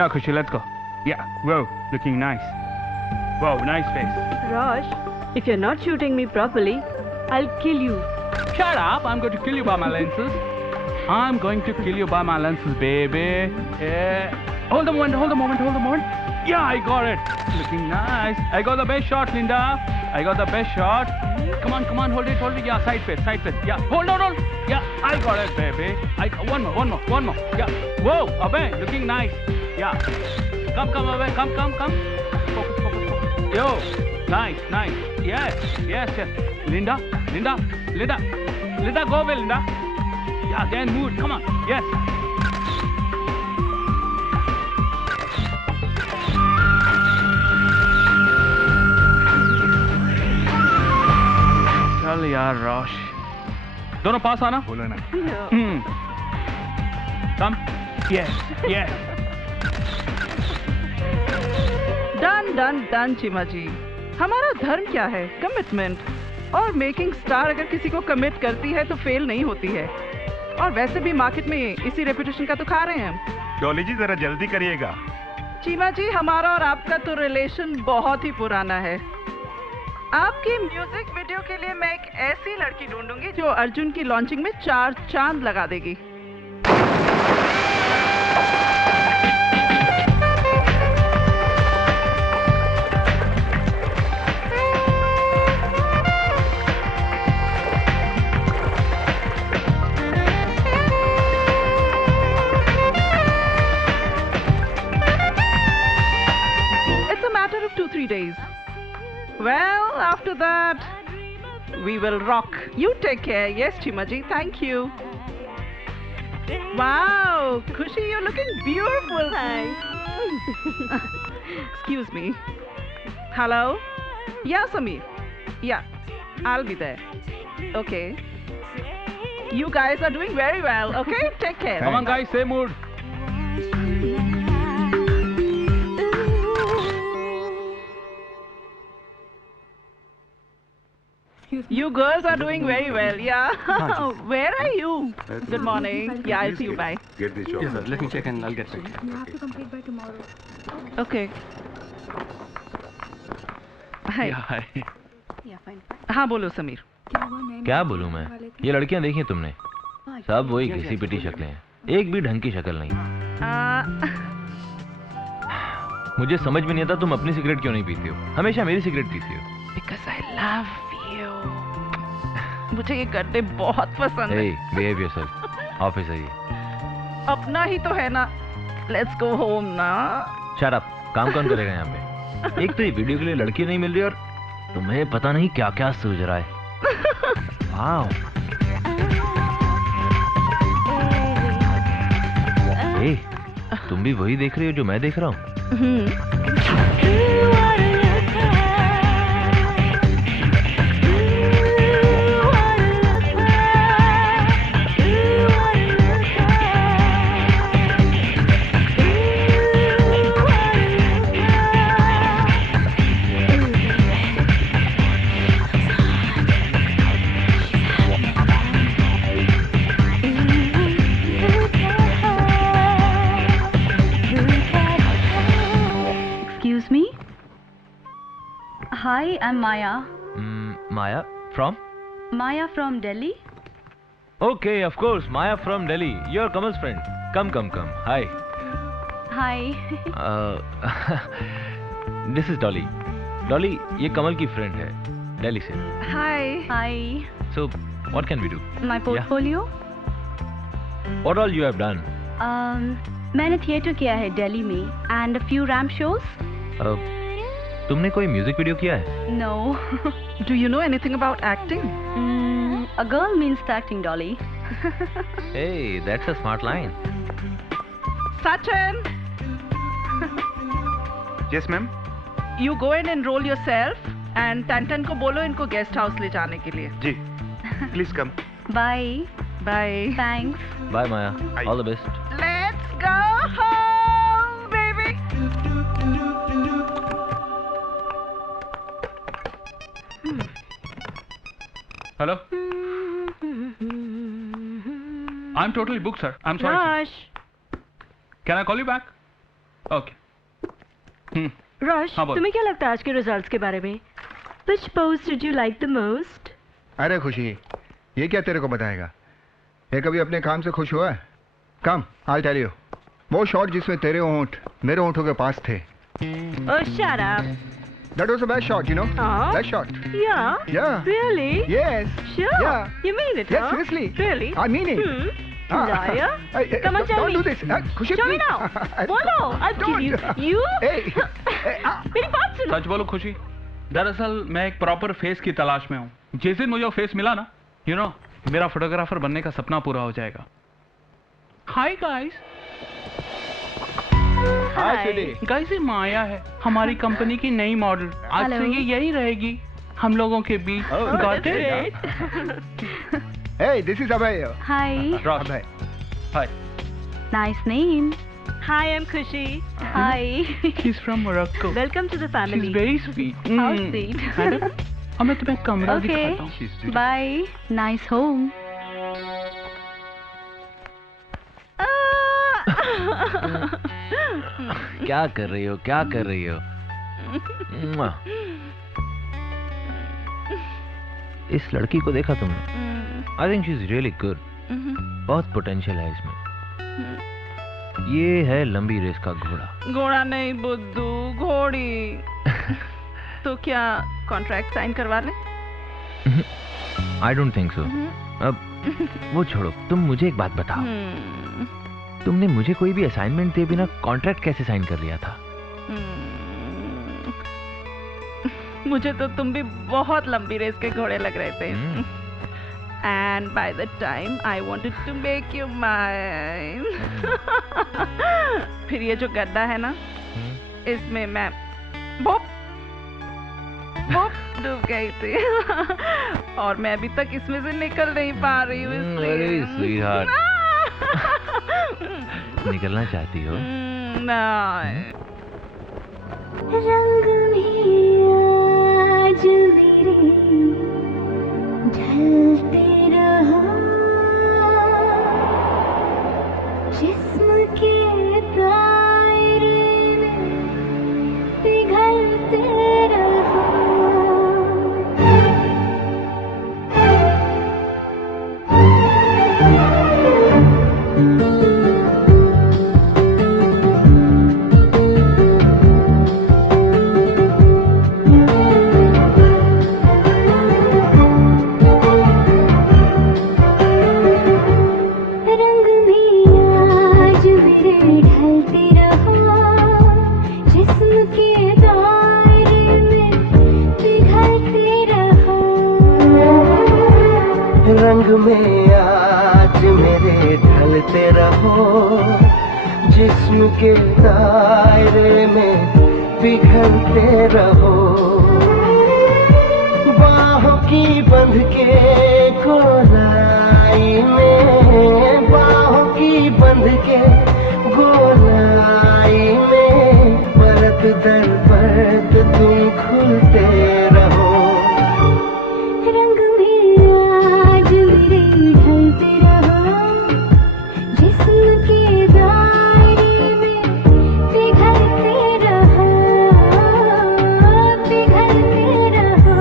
Yeah, Khushi, let's go. Yeah, whoa, looking nice. Wow, nice face. Rosh, if you're not shooting me properly, I'll kill you. Shut up, I'm going to kill you by my lenses. I'm going to kill you by my lenses, baby. Yeah. Hold the moment. Yeah, I got it. Looking nice. I got the best shot, Linda. I got the best shot. Come on, hold it. Yeah, side face. Yeah, hold on. Yeah, I got it, baby. One more. Yeah. Whoa, Abhay, looking nice. Yeah. Come, Abhay. Come. Focus. Yo, nice. Yes. Linda, go away, Linda. Yeah, again, move. Come on. Yes. चल यार रोश दोनों पास आना बोलो ना कम yes done Cheema जी। हमारा धर्म क्या है? कमिटमेंट। और मेकिंग स्टार अगर किसी को कमिट करती है तो फेल नहीं होती है। और वैसे भी मार्केट में इसी रेपुटेशन का तो खा रहे हैं हम। डॉली जी जरा जल्दी करिएगा। चीमा जी, हमारा और आपका तो रिलेशन बहुत ही पुराना है। आपकी म्यूजिक वीडियो के लिए मैं एक ऐसी लड़की ढूंढूंगी जो अर्जुन की लॉन्चिंग में 4 चांद लगा देगी। It's a matter of 2-3 days. Well, after that, we will rock. You take care. Yes, Chima ji. Thank you. Wow, Khushi, you're looking beautiful. Thanks. Excuse me. Hello? Yeah, Sameer. Yeah, I'll be there. Okay. You guys are doing very well. Okay, take care. Come on, guys, same mood. You girls are doing very well, yeah. Where are you? Good morning. Yeah, I'll see you. Bye. Get the job. Yes, sir. Let me check and I'll get back. You have to complete by tomorrow. Okay. Hi. Yeah, hi. Yeah, fine. हाँ बोलो समीर। क्या बोलूं मैं? ये लड़कियां देखी तुमने? सब वही घिसी पिटी शक्लें हैं, एक भी ढंग की शक्ल नहीं। मुझे समझ में नहीं आता तुम अपनी सिगरेट क्यों नहीं पीती हो? हमेशा मेरी सिगरेट पीती हो। Because I love you. मुझे ये करते बहुत पसंद है। Hey, behave yourself. ऑफिस है ये। अपना ही तो है ना। Let's go home ना। Shut up. काम कौन करेगा यहाँ पे? एक तो ये वीडियो के लिए लड़की नहीं मिल रही और तुम्हें पता नहीं क्या क्या सूझ रहा है। वाओ। Hey, तुम भी वही देख रही हो जो मैं देख रहा हूँ? Hi, I'm Maya. Maya from? Maya from Delhi. Okay, of course, Maya from Delhi. You're Kamal's friend. Come. Hi. Hi. This is Dolly. Dolly, ये कमल की friend है, Delhi से. Hi. Hi. So, what can we do? My portfolio? What all you have done? मैंने theatre किया है दिल्ली में and a few ramp shows. तुमने कोई म्यूजिक वीडियो किया है? No. Do you know anything about acting? A girl means to acting, Dolly. Hey, that's a smart line. Sachin, Yes, ma'am. you go and enroll yourself and Tantan को बोलो इनको guest house ले जाने के लिए। जी. Please come. Bye. Bye. Thanks. Bye, Maya. Bye. All the best. Let's go home, baby. Hello? I'm totally booked, sir. I'm sorry, sir. Rush. Can I call you back? Okay rush, हाँ, बोल। तुम्हें क्या लगता है आज के results के बारे में? Which pose did you like the most? अरे खुशी, ये क्या तेरे को बताएगा? ये कभी अपने काम से खुश हुआ है? कम, I'll tell you. वो शॉट जिसमें तेरे होंठ मेरे होंठों के पास थे. Oh, shut up. That was the best shot, you know. Oh? Best shot. Yeah. Yeah. Really? Yes. Sure. Yeah. You mean it, Yes, huh? seriously. Really? I mean it. Ah. Liar. Come on, tell don't me. do this. खुशी, Show me please. now. बोलो, I'll kill you. Don't. You? Hey. Hey, मेरी बात सुनो. सच बोलो खुशी, दरअसल मैं एक प्रॉपर फेस की तलाश में हूँ. जिस दिन मुझे वो फेस मिला ना, यू नो, मेरा फोटोग्राफर बनने का सपना पूरा हो जाएगा. Hi guys. Hi, Sidi. Guys, ये माया है, हमारी कंपनी की नई मॉडल. आज से Hello. ये यही रहेगी हम लोगों के बीच. Oh, Got that's it? great. Hey, this is Abhay. Hi. Ross. Abhay. Hi. Nice name. Hi, I'm Khushi. Hi. She's from Morocco. Welcome to the family. She's very sweet. How sweet. Madam, अब मैं तुम्हें कमरा दिखाता हूँ. Okay. Bye. Nice home. क्या कर रही हो, क्या कर रही हो? मुआ। इस लड़की को देखा तुमने? आई think she is really good. बहुत पोटेंशियल है इसमें. ये है लंबी रेस का घोड़ा. घोड़ा नहीं बुद्धू, घोड़ी. तो क्या कॉन्ट्रैक्ट साइन करवा ले? I don't think so. अब वो छोड़ो, तुम मुझे एक बात बताओ. तुमने मुझे कोई भी असाइनमेंट दिए बिना कॉन्ट्रैक्ट कैसे साइन कर लिया था? मुझे तो तुम भी बहुत लंबी रेस के घोड़े लग रहे थे. And by the time I wanted to make you mine. फिर ये जो गड्ढा है ना, इसमें मैं बोप डूब गई थी. और मैं अभी तक इसमें से निकल नहीं पा रही हूँ. अरे स्वीटहार्ट, निकलना चाहती हो? नहीं. रंग में आज मेरे ढलते रहो, जिस्म के दायरे में पिघलते रहो. रंग में आज मेरे ढलते रहो, जिस्म के दायरे में पिघलते रहो. रंग में आज मेरे ढलते रहो, जिस्म के दायरे में पिघलते रहो. बाहों की बंध के गोलाई में, बाहों की बंध के गोलाई में, परत दर परत तुम खुलते रहो. रंग में आज मेरे ढलते रहो, जिस्म के दायरे में पिघलते रहो, पिघलते रहो.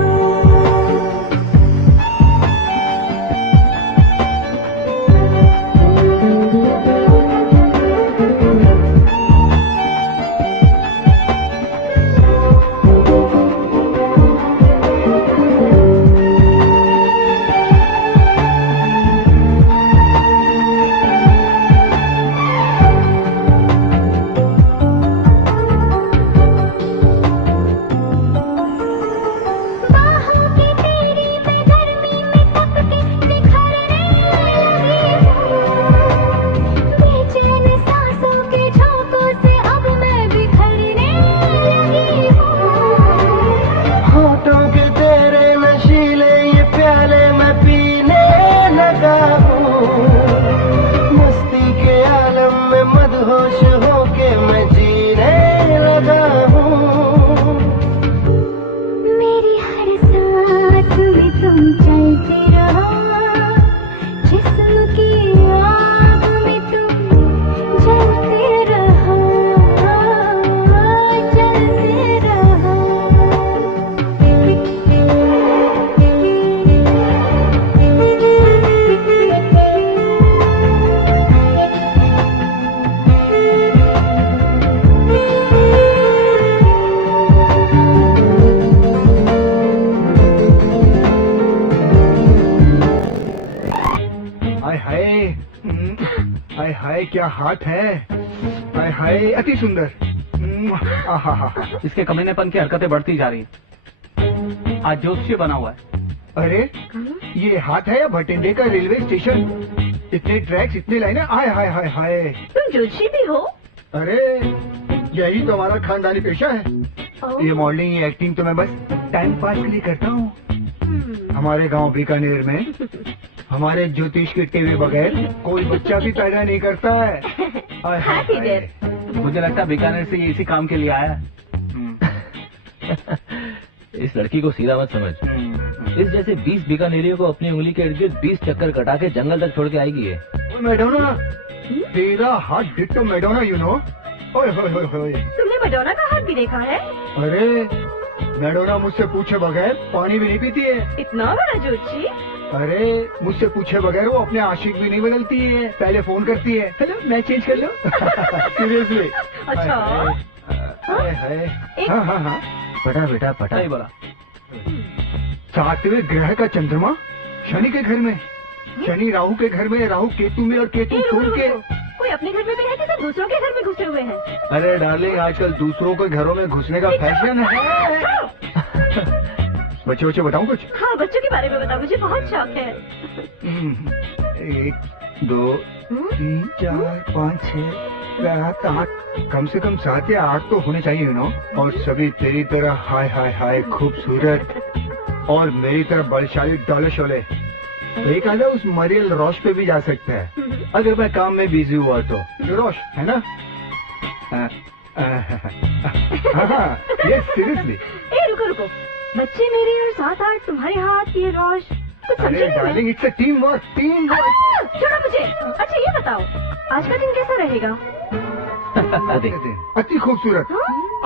हाय क्या हाथ है, हाय हाय अति सुंदर। आहा, इसके कमीनेपन की हरकतें बढ़ती जा रही हैं। आज ज्योतिषी बना हुआ है। अरे ये हाथ है या भटिंडे का रेलवे स्टेशन? इतने ट्रैक्स, इतने लाइनें, हाय हाय हाय हाय। तुम जोशी भी हो? अरे यही तो हमारा खानदानी पेशा है। ये मॉडलिंग, ये एक्टिंग तो मैं बस टाइम पास के लिए करता हूँ। हमारे गांव बीकानेर में हमारे ज्योतिष के टेवे बगैर कोई बच्चा भी पैदा नहीं करता है। हाय हाय हाय। मुझे लगता है बीकानेर से ये इसी काम के लिए आया है। इस लड़की को सीधा मत समझ। इस जैसे 20 बीकानेरियों को अपनी उंगली के इर्द गिर्द 20 चक्कर कटा के जंगल तक छोड़ के आएगी ये। मैडोना, तेरा हाथ डिट्टो मैडोना, यू नो। ओए होए होए होए। तुमने मैडोना का हाथ भी देखा है? अरे मैडोना मुझसे पूछे बगैर पानी भी नहीं पीती है। इतना बड़ा जोशी? अरे मुझसे पूछे बगैर वो अपने आशिक भी नहीं बदलती है, पहले फोन करती है, हेलो मैं चेंज कर लो। सीरियसली। अच्छा। हाँ हाँ हाँ, पटा बेटा पटा। सही बोला। 7वें ग्रह का चंद्रमा शनि के घर में, शनि राहु के घर में, राहु केतु में और केतु सूर्य के। कोई अपने घर में भी रहते सब दूसरों के घर में घुसे हुए हैं। अरे डार्लिंग, आजकल दूसरों के घरों में घुसने का फैशन है। बच्चे बच्चे बताऊं कुछ? हाँ, बच्चों के बारे में बताओ, मुझे बहुत शौक है। 1 2 3 4 5 6 7 8, कम से कम 7 या 8 तो होने चाहिए, यू नो। और सभी तेरी तरह हाय हाय हाय खूबसूरत, और मेरी तरह बलशाली डोले शोले। एक आधा उस मरियल रोश पे भी जा सकता है अगर मैं काम में बिजी हुआ तो। रोश है ना? ये सीरियसली। रुको रुको, बच्चे मेरे और 7 8 तुम्हारे हाथ, ये रोश, कुछ समझे अरे नहीं मैं। Darling, it's a team work, team work. छोड़ो मुझे। अच्छा ये बताओ, आज का दिन कैसा रहेगा? अति खूबसूरत,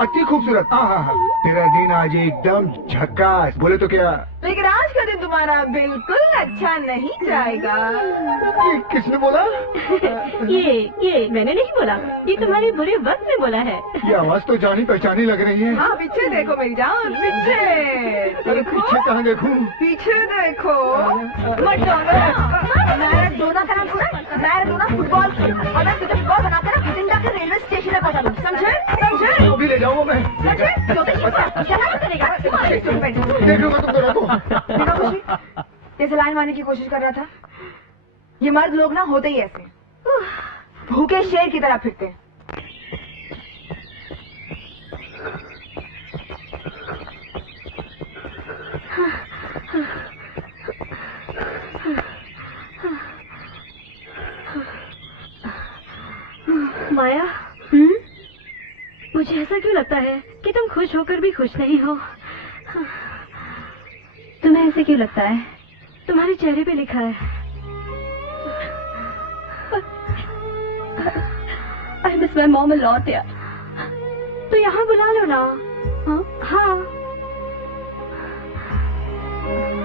अति खूबसूरत। हाँ, तेरा दिन आज एकदम झक्कास। बोले तो क्या? लेकिन आज का दिन तुम्हारा बिल्कुल अच्छा नहीं जाएगा। किसने बोला? ये मैंने नहीं बोला, ये तुम्हारे बुरे वक्त में बोला है। ये आवाज तो जानी पहचानी लग रही है। हाँ, पीछे देखो मेरी जान, पीछे अरे पीछे कहाँ देखूं? पीछे देखो। मैराडोना का नाम सुना? मैराडोना फुटबॉल खेलता और मैं तुझे फुटबॉल बनाकर भटिंडा के रेलवे स्टेशन में पहुंचा दूं, समझे? समझे? वो भी ले जाऊंगा मैं। समझे? क्या करेगा? देख लूंगा तुम दोनों को। देखा खुशी, जैसे लाइन मारने की कोशिश कर रहा था। ये मर्द लोग ना होते ही ऐसे, भूखे शेर की तरह फिरते हैं। माया, मुझे ऐसा क्यों लगता है कि तुम खुश होकर भी खुश नहीं हो? तुम्हें ऐसे क्यों लगता है? तुम्हारे चेहरे पे लिखा है। I miss my mom a lot यार। तो यहाँ बुला लो ना। हाँ,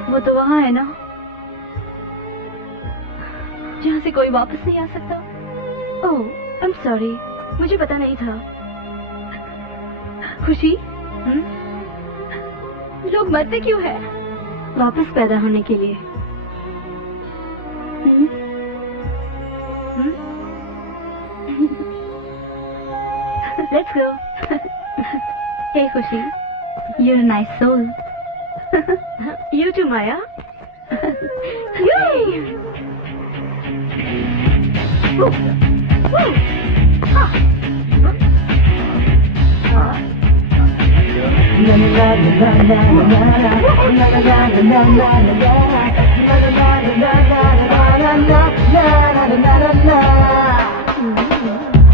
वो तो वहाँ है ना, जहाँ से कोई वापस नहीं आ सकता। ओह, आई एम सॉरी, मुझे पता नहीं था। खुशी, लोग मरते क्यों हैं? वापस पैदा होने के लिए। Let's go. Hey Khushi, you're a nice soul. You too, Maya. Yay! Woo! Woo! Ha!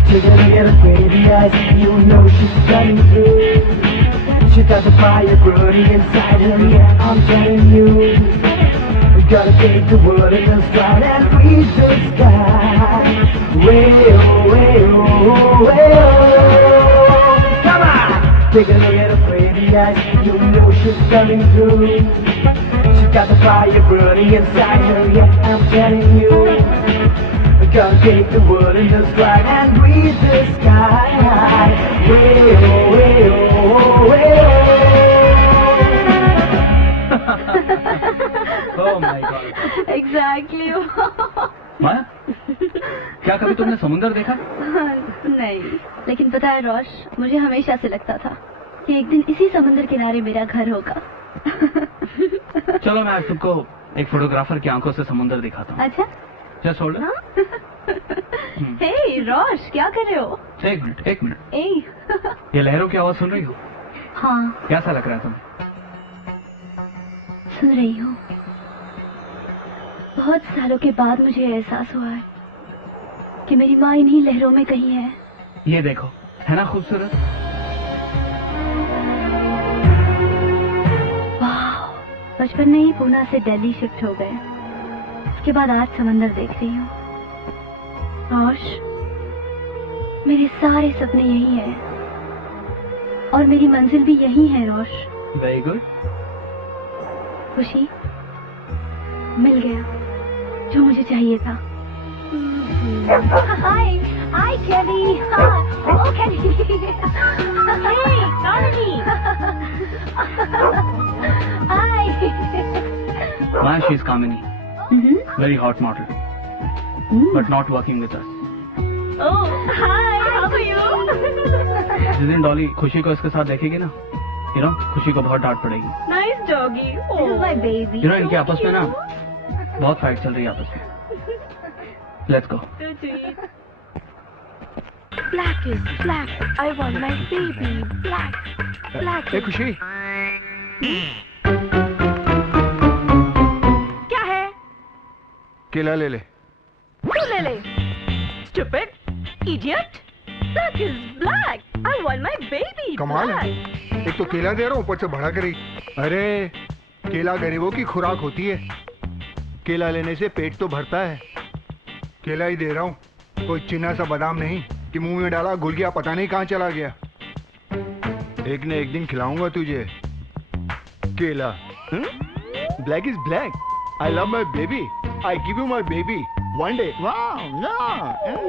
Take a look at her pretty eyes, you know she's cutting through. She got the fire burning inside her, yeah, I'm telling you. We gotta take the world in the sky and reach the sky. Way oh, way oh, way oh. Come on! Take a look at her pretty eyes, you know she's coming through. She got the fire burning inside her, yeah, I'm telling you. We gotta take the world in the stride and breathe the sky. Way oh, way oh, way Oh my God. Exactly. माया, क्या कभी कभी तुमने समुंदर देखा? नहीं, लेकिन पता है रोश, मुझे हमेशा से लगता था कि एक दिन इसी समुद्र किनारे मेरा घर होगा। चलो मैं आज तुमको एक फोटोग्राफर की आंखों से समुंदर दिखाता हूँ। अच्छा? Just hold. हे रोश, क्या कर रहे हो? एक मिनट, एक मिनट। ए, ये लहरों की आवाज सुन रही हो? हाँ, कैसा लग रहा है तुम्हें? सुन रही हूँ। बहुत सालों के बाद मुझे एहसास हुआ है कि मेरी माँ इन्हीं लहरों में कहीं है। ये देखो, है ना खूबसूरत? वाह, बचपन में ही पूना से दिल्ली शिफ्ट हो गए। उसके बाद आज समंदर देख रही हूँ। रोश, मेरे सारे सपने यही हैं और मेरी मंजिल भी यही है रोश। Very good. खुशी, मिल गया जो मुझे चाहिए था। Hi hi Caddy. Oh Caddy. Hey Corny. Hi. Why she's Kamini? Very hot model, but not working with us. Oh, hi. How are you? जिस दिन डॉली खुशी को इसके साथ देखेगी ना, खुशी को बहुत डांट पड़ेगी। Nice doggy. This is my baby. इनके आपस में ना बहुत फाइट चल रही है आपस में। Let's go. Black is black. I want my baby. Black. Black. ए खुशी, क्या है? केला ले ले। तू ले ले। Stupid, idiot. Black is black. I want my baby. कमाल है, black. एक तो केला दे रहा हूँ, ऊपर से भड़ा करी। अरे केला गरीबों की खुराक होती है, केला लेने से पेट तो भरता है। केला ही दे रहा हूँ, कोई चिन्ना सा बादाम नहीं कि मुंह में डाला घुल गया पता नहीं कहाँ चला गया। एक न एक दिन खिलाऊंगा तुझे केला। Black is black. I love my baby. I give you my baby one day. वाह।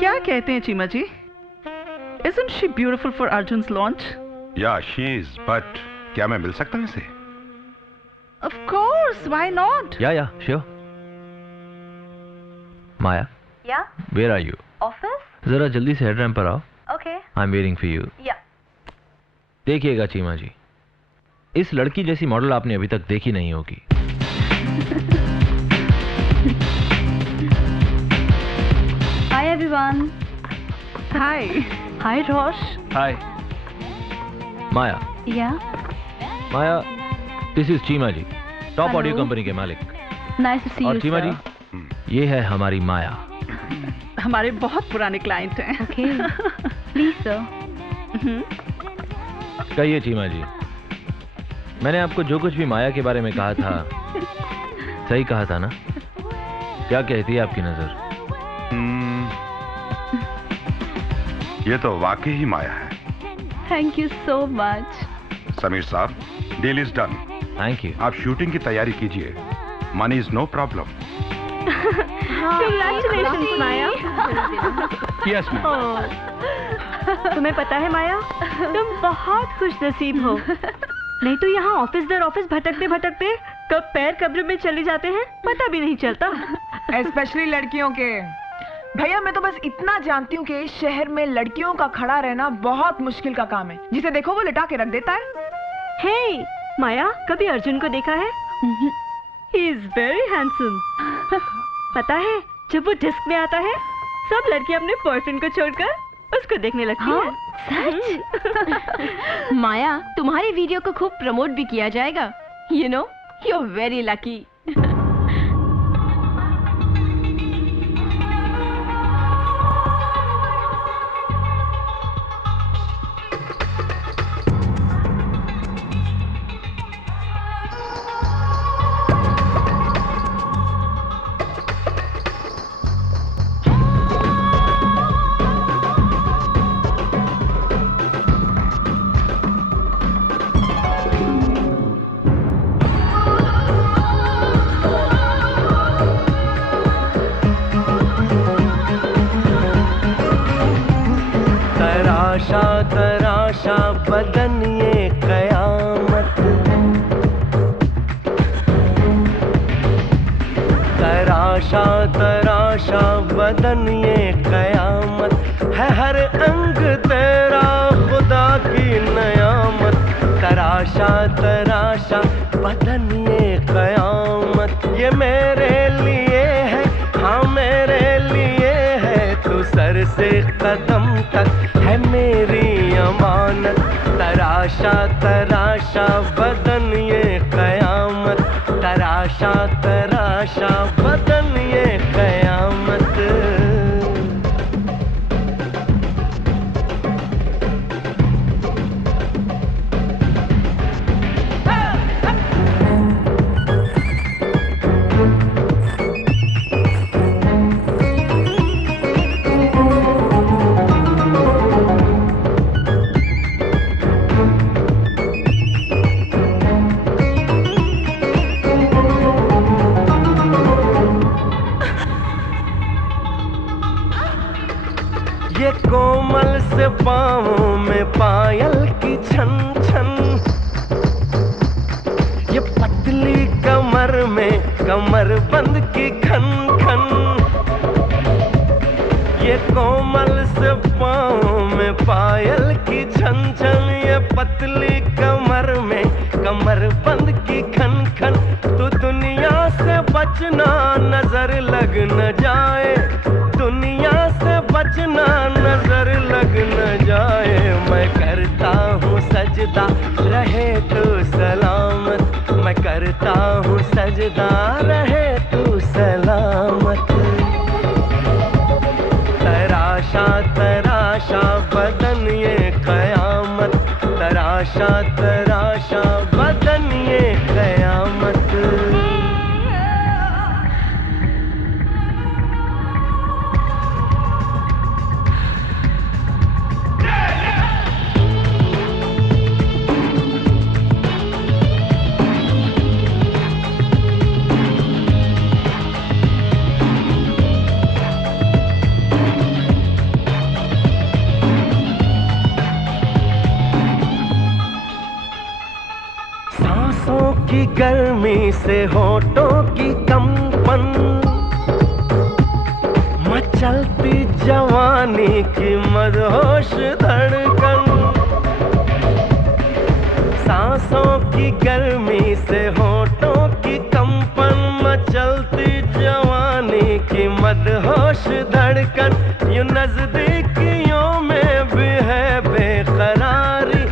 क्या कहते हैं चीमा जी? Isn't she beautiful for Arjun's launch? Yeah, she is. But क्या मैं मिल सकता हूँ इसे? Of course, why not? या sure. Maya, Yeah. where are you? Office. जरा जल्दी से हेड रैंप पर आओ। Okay. I'm waiting for you. Yeah. देखिएगा चीमा जी, इस लड़की जैसी मॉडल आपने अभी तक देखी नहीं होगी। Hi everyone. Hi. Hi Rosh. Hi. Maya, Yeah. Maya, this is Cheema ji, top Hello. Audio company के मालिक। Nice to see और you. चीमा sir. जी, ये है हमारी माया। हमारे बहुत पुराने क्लाइंट हैं। Okay. Please sir. कहिए चीमा जी, मैंने आपको जो कुछ भी माया के बारे में कहा था, सही कहा था ना? क्या कहती है आपकी नजर? ये तो वाकई ही माया है। Thank you so much. Sameer साहब, deal is done. Thank you. आप शूटिंग की तैयारी कीजिए, money is no problem. Congratulations, Maya. Yes, ma'am. तुम्हें पता है माया, तुम बहुत खुश नसीब हो। नहीं तो यहाँ ऑफिस दर ऑफिस भटकते भटकते कब पैर कब्र में चले जाते हैं पता भी नहीं चलता। स्पेशली लड़कियों के। भैया मैं तो बस इतना जानती हूँ कि इस शहर में लड़कियों का खड़ा रहना बहुत मुश्किल का काम है। जिसे देखो वो लिटा के रख देता है। हे माया, कभी अर्जुन को देखा है? He is very handsome. पता है जब वो डिस्क में आता है सब लड़कियां अपने बॉयफ्रेंड को छोड़कर उसको देखने लगती हैं। सच? माया, तुम्हारी वीडियो को खूब प्रमोट भी किया जाएगा। You know, you're very lucky. तराशा बदन ये कयामत, तराशा बदन ये कयामत है, हर अंग तेरा खुदा की नयामत। तराशा बदन ये कयामत, ये मेरे लिए है, हाँ मेरे लिए है, तू सर से कदम तक है मेरी अमानत। तराशा बदन ये कयामत, तराशा बदन ये कयामत। ये कोमल से पाँवों में पायल की छन छन, ये पतली कमर में कमर बंद की खन खन। ये कोमल से पाँवों में पायल की छन छन, ये पतली कमर में कमर बंद की खन खन। तो दुनिया से बचना नजर लग न जाए, दुनिया से बचना नजर लग न जाए। मैं करता हूँ सजदा रहे तू सलामत, मैं करता हूँ सजदा रहे तू सलामत। तराशा बदन ये कयामत, तराशा बदन ये कयामत। की गर्मी से होठों की कंपन, मचलती जवानी की मदहोश धड़कन। सांसों की गर्मी से होठों की कंपन, मचलती जवानी की मदहोश धड़कन। यूं नजदीकियों में भी है बेकरारी,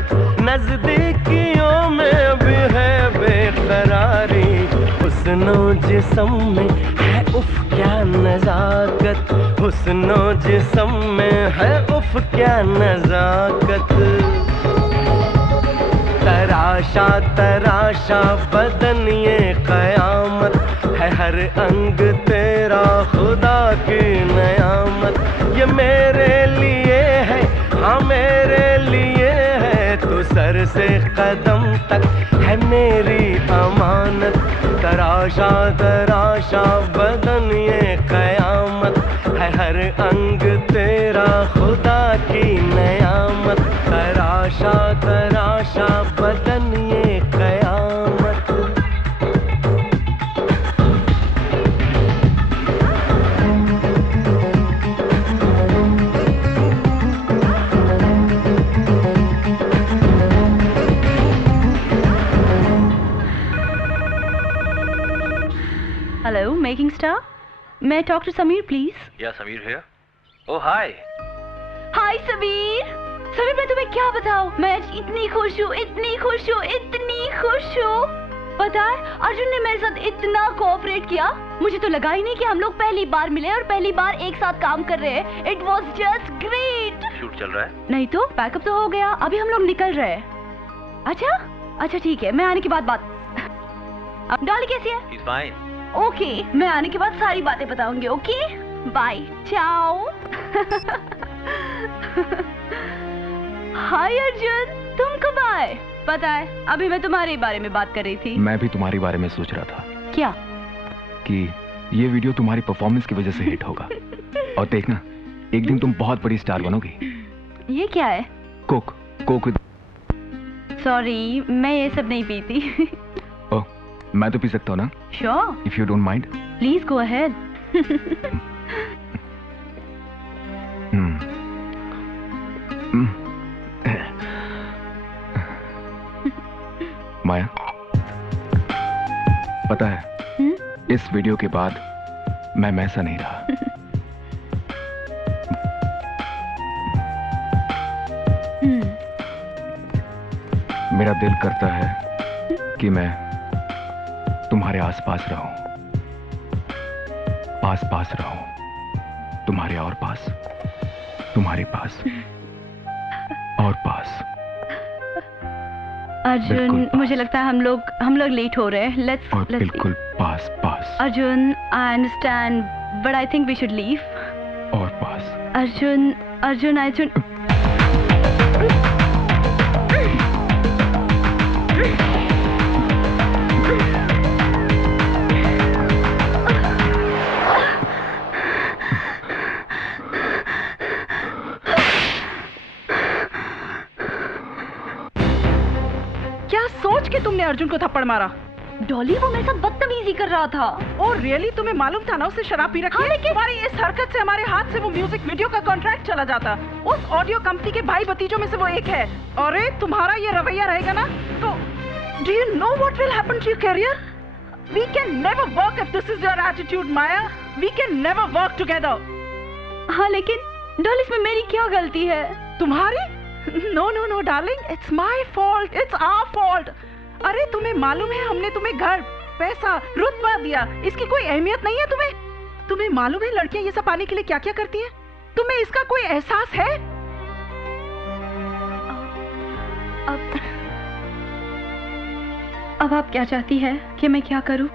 नजदीकियों में भी है बेकरारी। हुस्नो जिस्म में है उफ क्या नजाकत, हुस्नो जिस्म में है उफ क्या नजाकत। तराशा बदन ये कयामत है, हर अंग तेरा खुदा की नयामत। ये मेरे लिए है, हाँ मेरे लिए है, तू सर से कदम तक है जन्नत, तराशा तराशा बदन ये कयामत है, हर अंग तेरा खुदा की नयामत, तराशा तराशा बदन ये कयामत। हेलो मेकिंग स्टार, मैं टॉक टू समीर प्लीज। या समीर है? ओह हाय। हाय समीर। समीर मैं तुम्हें क्या बताऊं, मैं आज इतनी खुश हूँ, इतनी खुश हूँ, इतनी खुश हूँ। पता है अर्जुन ने मेरे साथ इतना कोऑपरेट किया, मुझे तो लगा ही नहीं कि हम लोग पहली बार मिले और पहली बार एक साथ काम कर रहे हैं। It was just great. Shoot चल रहा है? नहीं तो पैकअप तो हो गया, अभी हम लोग निकल रहे हैं। अच्छा ठीक है, मैं आने के बाद बात। डॉली कैसी है? He's fine. ओके, मैं आने के बाद सारी बातें बताऊंगी। ओके बाय, चाओ। हाय अर्जुन, तुम कब आए? पता है अभी मैं तुम्हारे बारे में बात कर रही थी। मैं भी तुम्हारे बारे में सोच रहा था। क्या? कि ये वीडियो तुम्हारी परफॉर्मेंस की वजह से हिट होगा और देखना एक दिन तुम बहुत बड़ी स्टार बनोगी। ये क्या है? कोक। सॉरी, मैं ये सब नहीं पीती। ओह, मैं तो पी सकता हूँ ना? Sure, if you don't mind. Please go ahead. Maya, पता है इस वीडियो के बाद मैं वैसा नहीं रहा। मेरा दिल करता है कि मैं तुम्हारे आसपास रहूं, आसपास रहूं, तुम्हारे और पास, तुम्हारे पास और पास। अर्जुन, मुझे लगता है हम लोग लेट हो रहे हैं। लेट्स बिल्कुल पास। Arjun, I understand but I think we should leave. और पास। अर्जुन। क्या सोच के तुमने अर्जुन को थप्पड़ मारा? डॉली, वो मेरे साथ बदतमीजी कर रहा था। और रियली तुम्हें मालूम था ना उससे शराब पी रखी है? लेकिन तुम्हारी इस हरकत से हमारे हाथ से वो म्यूजिक वीडियो का कॉन्ट्रैक्ट चला जाता। उस ऑडियो कंपनी के भाई भतीजों में से वो एक है। और तुम्हारा ये रवैया रहेगा ना तो do you know what will happen to your career? We can never work if this is your attitude Maya. We can never work together. हाँ लेकिन डॉली, इसमें मेरी क्या गलती है? तुम्हारी? No darling, it's my fault, it's our fault. अरे तुम्हें मालूम है हमने तुम्हें घर, पैसा, रुतबा दिया, इसकी कोई अहमियत नहीं है तुम्हें? तुम्हें मालूम है लड़कियां ये सब पाने के लिए क्या क्या करती हैं? तुम्हें इसका कोई एहसास है? अब आप क्या चाहती है कि मैं क्या करूं?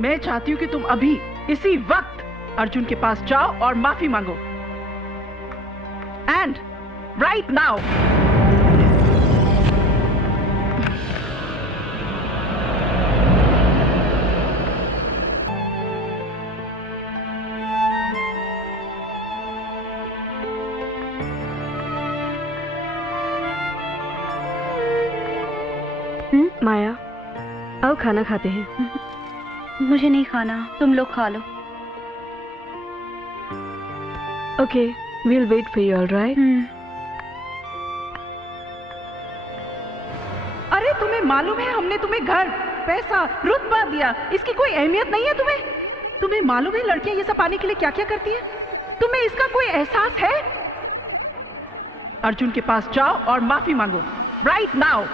मैं चाहती हूँ कि तुम अभी इसी वक्त अर्जुन के पास जाओ और माफी मांगो। And right now. माया, आओ खाना खाते हैं। मुझे नहीं खाना, तुम लोग खा लो। Okay, we'll wait for you, all right? अरे तुम्हें मालूम है हमने तुम्हें घर, पैसा, रुतबा दिया, इसकी कोई अहमियत नहीं है तुम्हें? तुम्हें मालूम है लड़कियां ये सब पाने के लिए क्या क्या करती हैं? तुम्हें इसका कोई एहसास है? अर्जुन के पास जाओ और माफी मांगो राइट नाउ।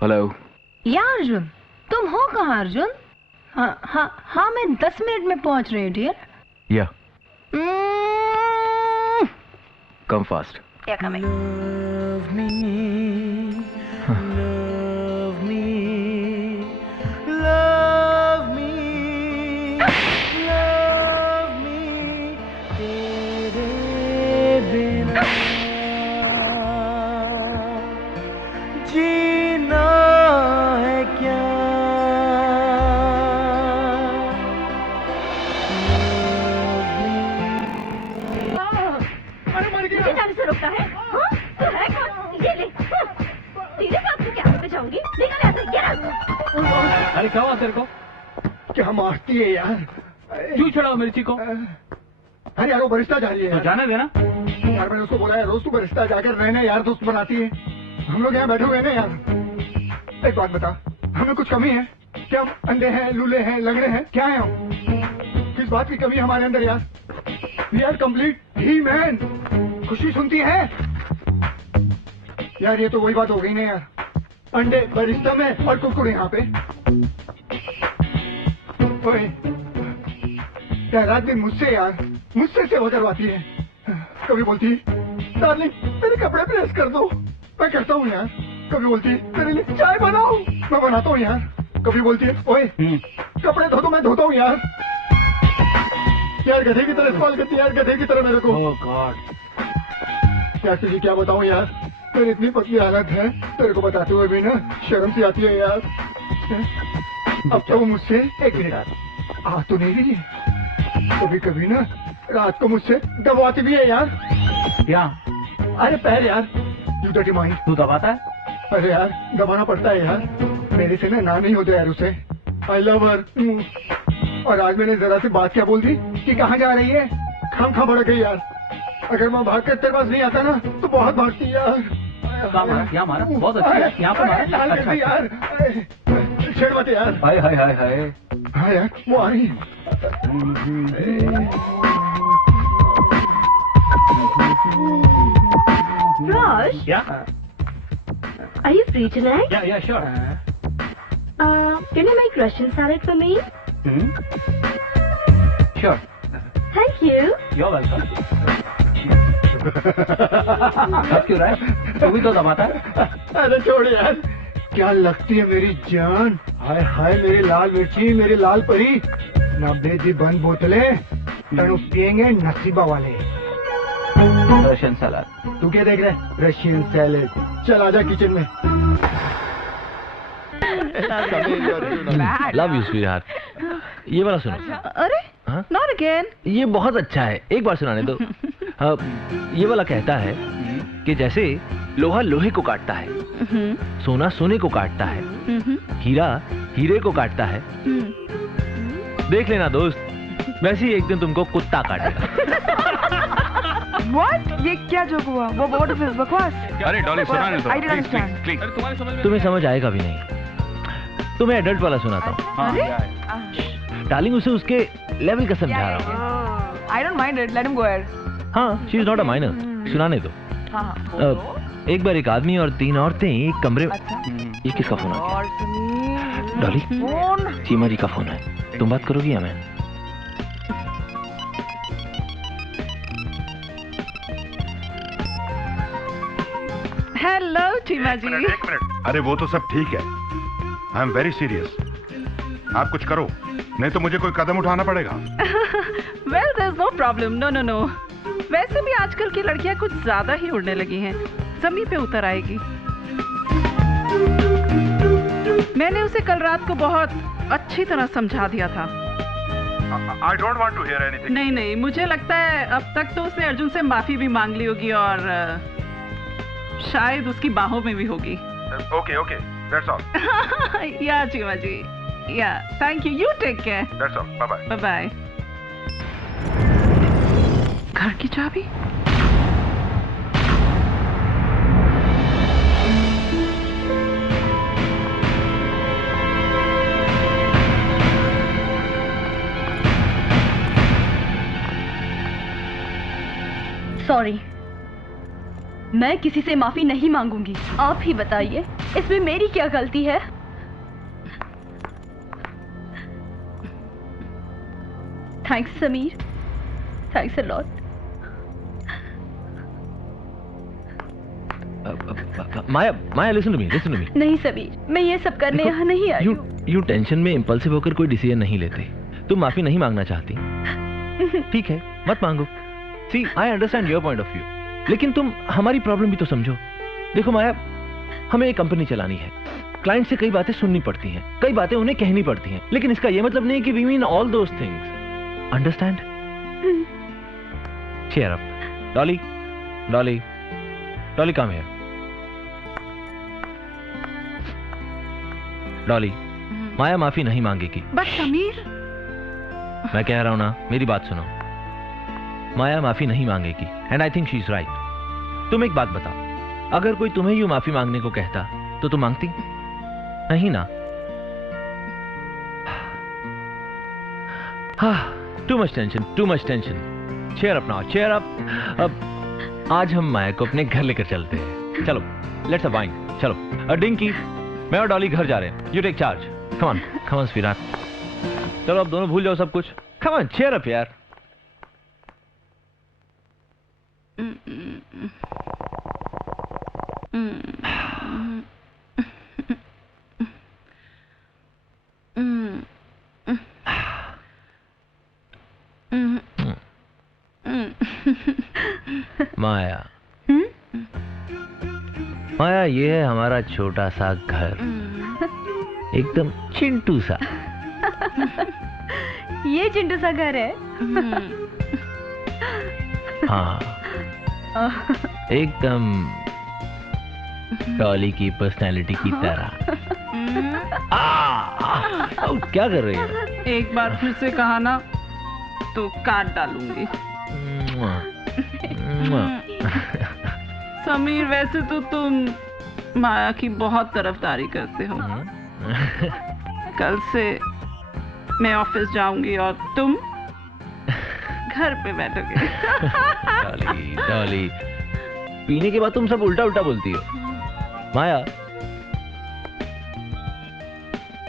हेलो। या अर्जुन, तुम हो कहाँ अर्जुन? हाँ मैं 10 मिनट में पहुंच रही हूँ डियर। या कम फास्ट। या coming. Love me, love me, love me, तेरे बिना जीना है क्या? मुझे जाने से रोकता है? हाँ? तू है कौन? ये ले। तेरे साथ तो क्या होते जाऊंगी? निकल यहाँ से, get out! अरे क्या हुआ तेरे को? क्या मारती है यार? क्यों छड़ाओ मेरी चीख को? अरे यार वो बरिश्ता जा रही है तो यार। जाने देना। यार मैंने उसको बोला है रोज तू बरिश्ता जाकर रहने यार, दोस्त बनाती है। हम लोग यहाँ बैठे हुए हैं ना यार। एक बात बता, हमें कुछ कमी है क्या? हम अंधे हैं, लूले हैं, लंगड़े हैं, क्या है हम? किस बात की कमी है हमारे अंदर यार? We are complete he man. खुशी सुनती है यार? ये तो वही बात हो गई ना यार, अंडे बरिश्ता में और कुरकुरे यहाँ पे। ओए यार रात दिन मुझसे यार, मुझसे सेवा करवाती है। कभी बोलती डार्लिंग मेरे कपड़े प्रेस कर दो, मैं करता हूँ यार। कभी बोलती मेरे लिए चाय बनाओ, मैं बनाता हूँ यार। कभी बोलती है ओए कपड़े धो दो, मैं धोता हूँ यार। यार गधे की तरह इस्तेमाल करती है यार, गधे की तरह मेरे को। ओह गॉड। यार तुझे क्या बताऊँ यार, मेरी इतनी पतली हालत है, तेरे को बताते हुए भी ना शर्म सी आती है यार। अब तो वो मुझसे एक मिनट आ तो नहीं रही है, कभी कभी ना रात को मुझसे दबाती भी है यार। क्या? अरे पैर यार, यू डर्टी माइंड। तू दबाता है? अरे यार दबाना पड़ता है यार, मेरे से ना नहीं होता यार उसे। आई लव हर। और आज मैंने जरा सी बात क्या बोल दी कि कहाँ जा रही है, खाम भड़क गई यार। अगर मैं भाग कर तेरे पास नहीं आता ना तो बहुत भागती यार। यहाँ मारा, बहुत अच्छी है, यहाँ पर मारा। अच्छा यार, छेड़ मत यार। हाय हाय हाय हाय। हाँ यार वो आ रही है। Raj, Yeah? are you free tonight? Yeah, sure. Can you make Russian salad for me? Sure. Thank you. You're welcome. क्यों रहा है? तू भी तो दबाता है? अरे छोड़ यार, क्या लगती है मेरी जान। हाय हाय मेरी लाल मिर्ची, मेरी लाल परी। 90 दी बंद बोतलें तनु पियेंगे नसीबा वाले। रशियन सलाद। तू क्या देख रहा है? Russian salad. चल आजा किचन में। Love you sweetheart. ये वाला सुनो। अरे नॉट अगेन। ये बहुत अच्छा है, एक बार सुनाने दो। ये वाला कहता है कि जैसे लोहा लोहे को काटता है, सोना सोने को काटता है, हीरा हीरे को काटता है। देख लेना दोस्त, वैसे ही एक दिन तुमको कुत्ता काटेगा। What? ये क्या जोक हुआ? वो what is this बकवास? अरे डॉली सुनाने दो, I didn't please understand. Please. तुम्हें समझ आएगा भी नहीं। तुम्हें एडल्ट वाला सुनाता हूँ। डार्लिंग उसे उसके लेवल का समझा रहा हूँ। I don't mind it. Let him go ahead. हाँ, she is not a minor. सुनाने दो। हाँ। एक बार एक आदमी और 3 औरतें एक कमरे। ये किसका फोन आ गया? डॉली, सीमा जी का फोन है। तुम बात करोगी या मैं? हेलो सीमा जी। एक मिनट। अरे वो तो सब ठीक है, आई एम वेरी सीरियस। आप कुछ करो, नहीं तो मुझे कोई कदम उठाना पड़ेगा। Well there is no problem. No. वैसे भी आजकल की लड़कियां कुछ ज्यादा ही उड़ने लगी हैं, जमीन पे उतर आएगी। मैंने उसे कल रात को बहुत अच्छी तरह समझा दिया था। I don't want to hear anything. नहीं, मुझे लगता है अब तक तो उसने अर्जुन से माफी भी मांग ली होगी और शायद उसकी बाहों में भी होगी। Okay, that's all. या Cheema ji, yeah thank you. You take care. That's all. Bye bye. Bye bye. घर की चाबी? सॉरी, मैं किसी से माफी नहीं मांगूंगी। आप ही बताइए इसमें मेरी क्या गलती है? Thanks Sameer, thanks a lot. Maya listen to me. नहीं समीर, मैं ये सब करने यहाँ नहीं आई हूँ। यू टेंशन में इम्पल्सिव होकर कोई डिसीजन नहीं लेते। तुम माफी नहीं मांगना चाहती, ठीक है, मत मांगो। See, I understand your point of view, लेकिन तुम हमारी प्रॉब्लम भी तो समझो। देखो माया, हमें एक कंपनी चलानी है, क्लाइंट से कई बातें सुननी पड़ती हैं, कई बातें उन्हें कहनी पड़ती हैं, लेकिन इसका यह मतलब नहीं कि we mean all those things. Understand? Cheer up. Dolly, Dolly, Dolly, come here. Dolly, Maya माफी नहीं मांगेगी। बस समीर, मैं कह रहा हूं ना, मेरी बात सुनो। माया माफी नहीं मांगेगी, and I think she is right. तुम एक बात बताओ, अगर कोई तुम्हें यूं माफी मांगने को कहता तो तुम मांगती? नहीं ना? Too much tension, too much tension. Cheer up now, cheer up. अब आज हम माया को अपने घर लेकर चलते हैं। चलो, लेट्स अ वाइन। चलो डिंकी, मैं और डॉली घर जा रहे हैं। You take charge. Come on, come on sweetheart. चलो अब दोनों भूल जाओ सब कुछ। कम ऑन, चीयर अप यार। माया, माया, ये है हमारा छोटा सा घर, एकदम चिंटू सा। ये चिंटू सा घर है? हाँ, एकदम डॉली की पर्सनैलिटी की तरह। क्या कर रही है? एक बार फिर से कहा ना तो काट डालूंगी। समीर, वैसे तो तुम माया की बहुत तरफदारी करते हो। कल से मैं ऑफिस जाऊंगी और तुम घर पे बैठोगे। डॉली, डॉली, पीने के बाद तुम सब उल्टा उल्टा बोलती हो। माया,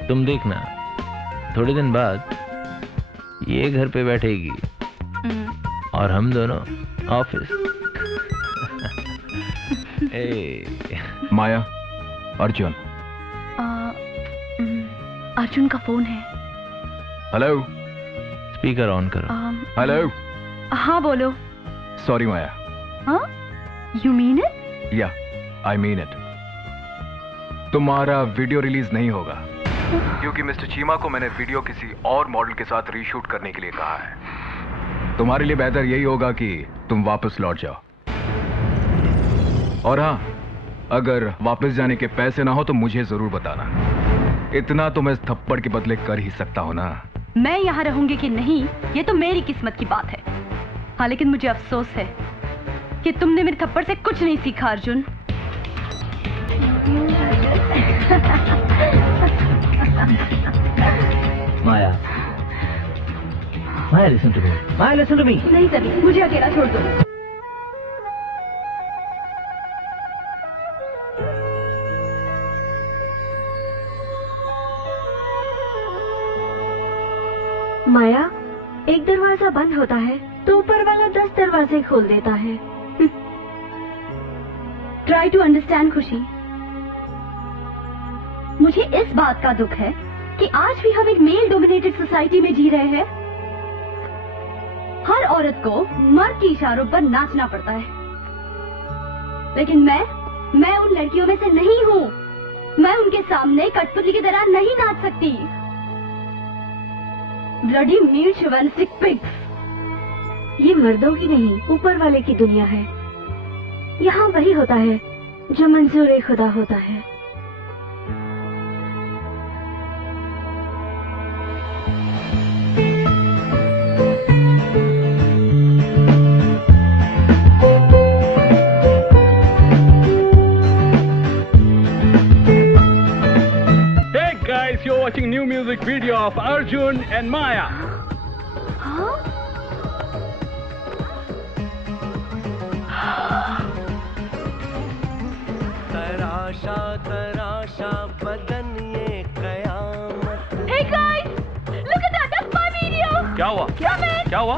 तुम देखना, थोड़े दिन बाद ये घर पे बैठेगी और हम दोनों ऑफिस। माया, अर्जुन। अर्जुन का फोन है। हेलो। स्पीकर ऑन करो। हेलो। हाँ बोलो। सॉरी माया। हाँ? You mean it? या, आई मीन इट। तुम्हारा वीडियो रिलीज नहीं होगा क्योंकि मिस्टर चीमा को मैंने वीडियो किसी और मॉडल के साथ रीशूट करने के लिए कहा है। तुम्हारे लिए बेहतर यही होगा कि तुम वापस लौट जाओ। और हाँ, अगर वापस जाने के पैसे ना हो तो मुझे जरूर बताना। इतना तो मैं इस थप्पड़ के बदले कर ही सकता हूं ना। मैं यहाँ रहूंगी कि नहीं, ये तो मेरी किस्मत की बात है। हाँ, लेकिन मुझे अफसोस है कि तुमने मेरे थप्पड़ से कुछ नहीं सीखा Arjun. Maya, Maya listen to me, Maya listen to me. नहीं सभी, मुझे अकेला छोड़ दो। माया, एक दरवाजा बंद होता है तो ऊपर वाला 10 दरवाजे खोल देता है। ट्राई टू अंडरस्टैंड खुशी। मुझे इस बात का दुख है कि आज भी हम एक मेल डोमिनेटेड सोसाइटी में जी रहे हैं। हर औरत को मर्द के इशारों पर नाचना पड़ता है, लेकिन मैं उन लड़कियों में से नहीं हूँ। मैं उनके सामने कठपुतली की तरह नहीं नाच सकती। ब्लडी मील शिवानिस्टिक पिग्स। ये मर्दों की नहीं, ऊपर वाले की दुनिया है। यहाँ वही होता है जो मंजूर खुदा होता है। You're watching new music video of Arjun and Maya. Huh? तराशा तराशा बदन ये कयामत। Hey guys, look at that! That's my video. क्या हुआ? क्या हुआ?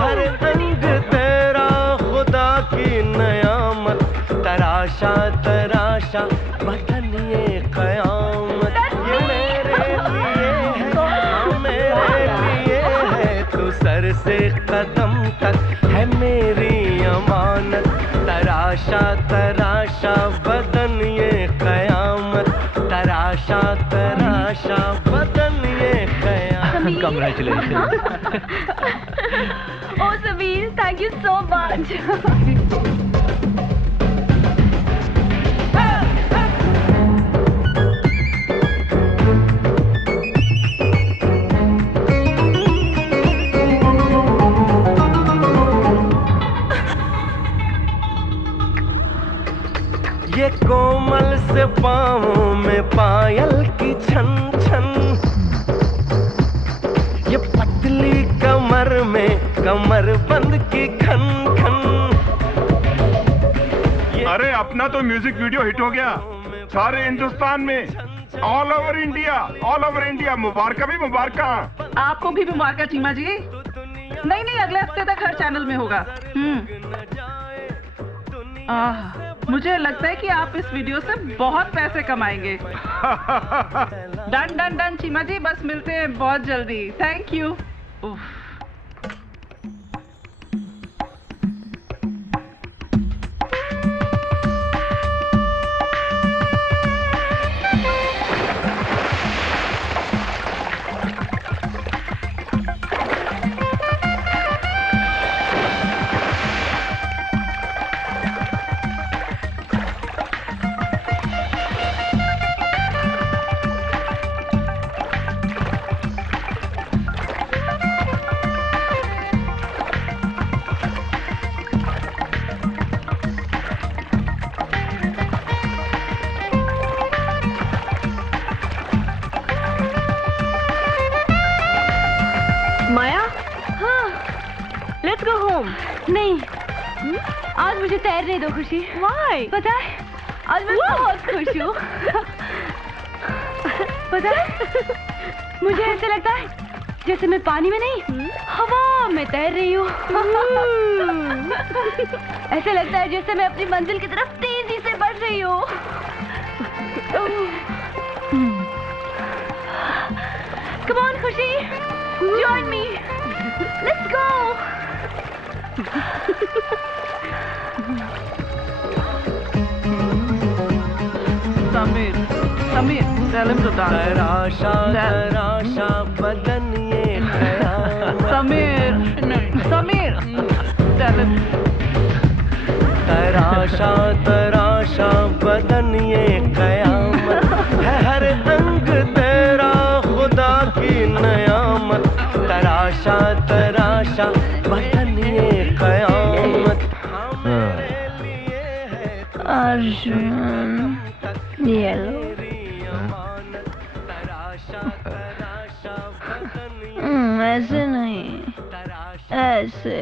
हर अंग तेरा खुदा की नयामत, तराशा तराशा बदन ये कयामत, ये मेरे लिए है, हाँ मेरे लिए है, तू सर से कदम तक है मेरी अमानत, तराशा तराशा बदन ये कयामत, तराशा तराशा बदन ये कयामत। Congratulations. Oh, Sameer, thank you so much. ये कोमल से पाँवों में पायल की छन छन, ये पतली कमर में कमर बंद की खन खन। अरे अपना तो म्यूजिक वीडियो हिट हो गया सारे हिंदुस्तान में, ऑल ओवर इंडिया। मुबारका भी मुबारका। आपको भी मुबारका चीमा जी। नहीं, अगले हफ्ते तक हर चैनल में होगा। मुझे लगता है कि आप इस वीडियो से बहुत पैसे कमाएंगे। डन चीमा जी, बस मिलते हैं बहुत जल्दी। Thank you. नहीं, आज मुझे तैरने दो खुशी। Why? पता है, आज मैं बहुत खुश हूँ। पता है, मुझे ऐसे लगता है जैसे मैं पानी में नहीं, हवा में तैर रही हूँ। ऐसे लगता है जैसे मैं अपनी मंजिल की तरफ तेजी से बढ़ रही हूँ। Come on, खुशी, join me. Let's go. Sameer, tell him to dance. तराशा बदन ये कयामत। Sameer, tell him. तराशा बदन ये कयामत, है हर अंग तेरा खुदा की नयामत, तराशा बदन ये कयामत। अर्जुन, ये लो। ऐसे नहीं, ऐसे।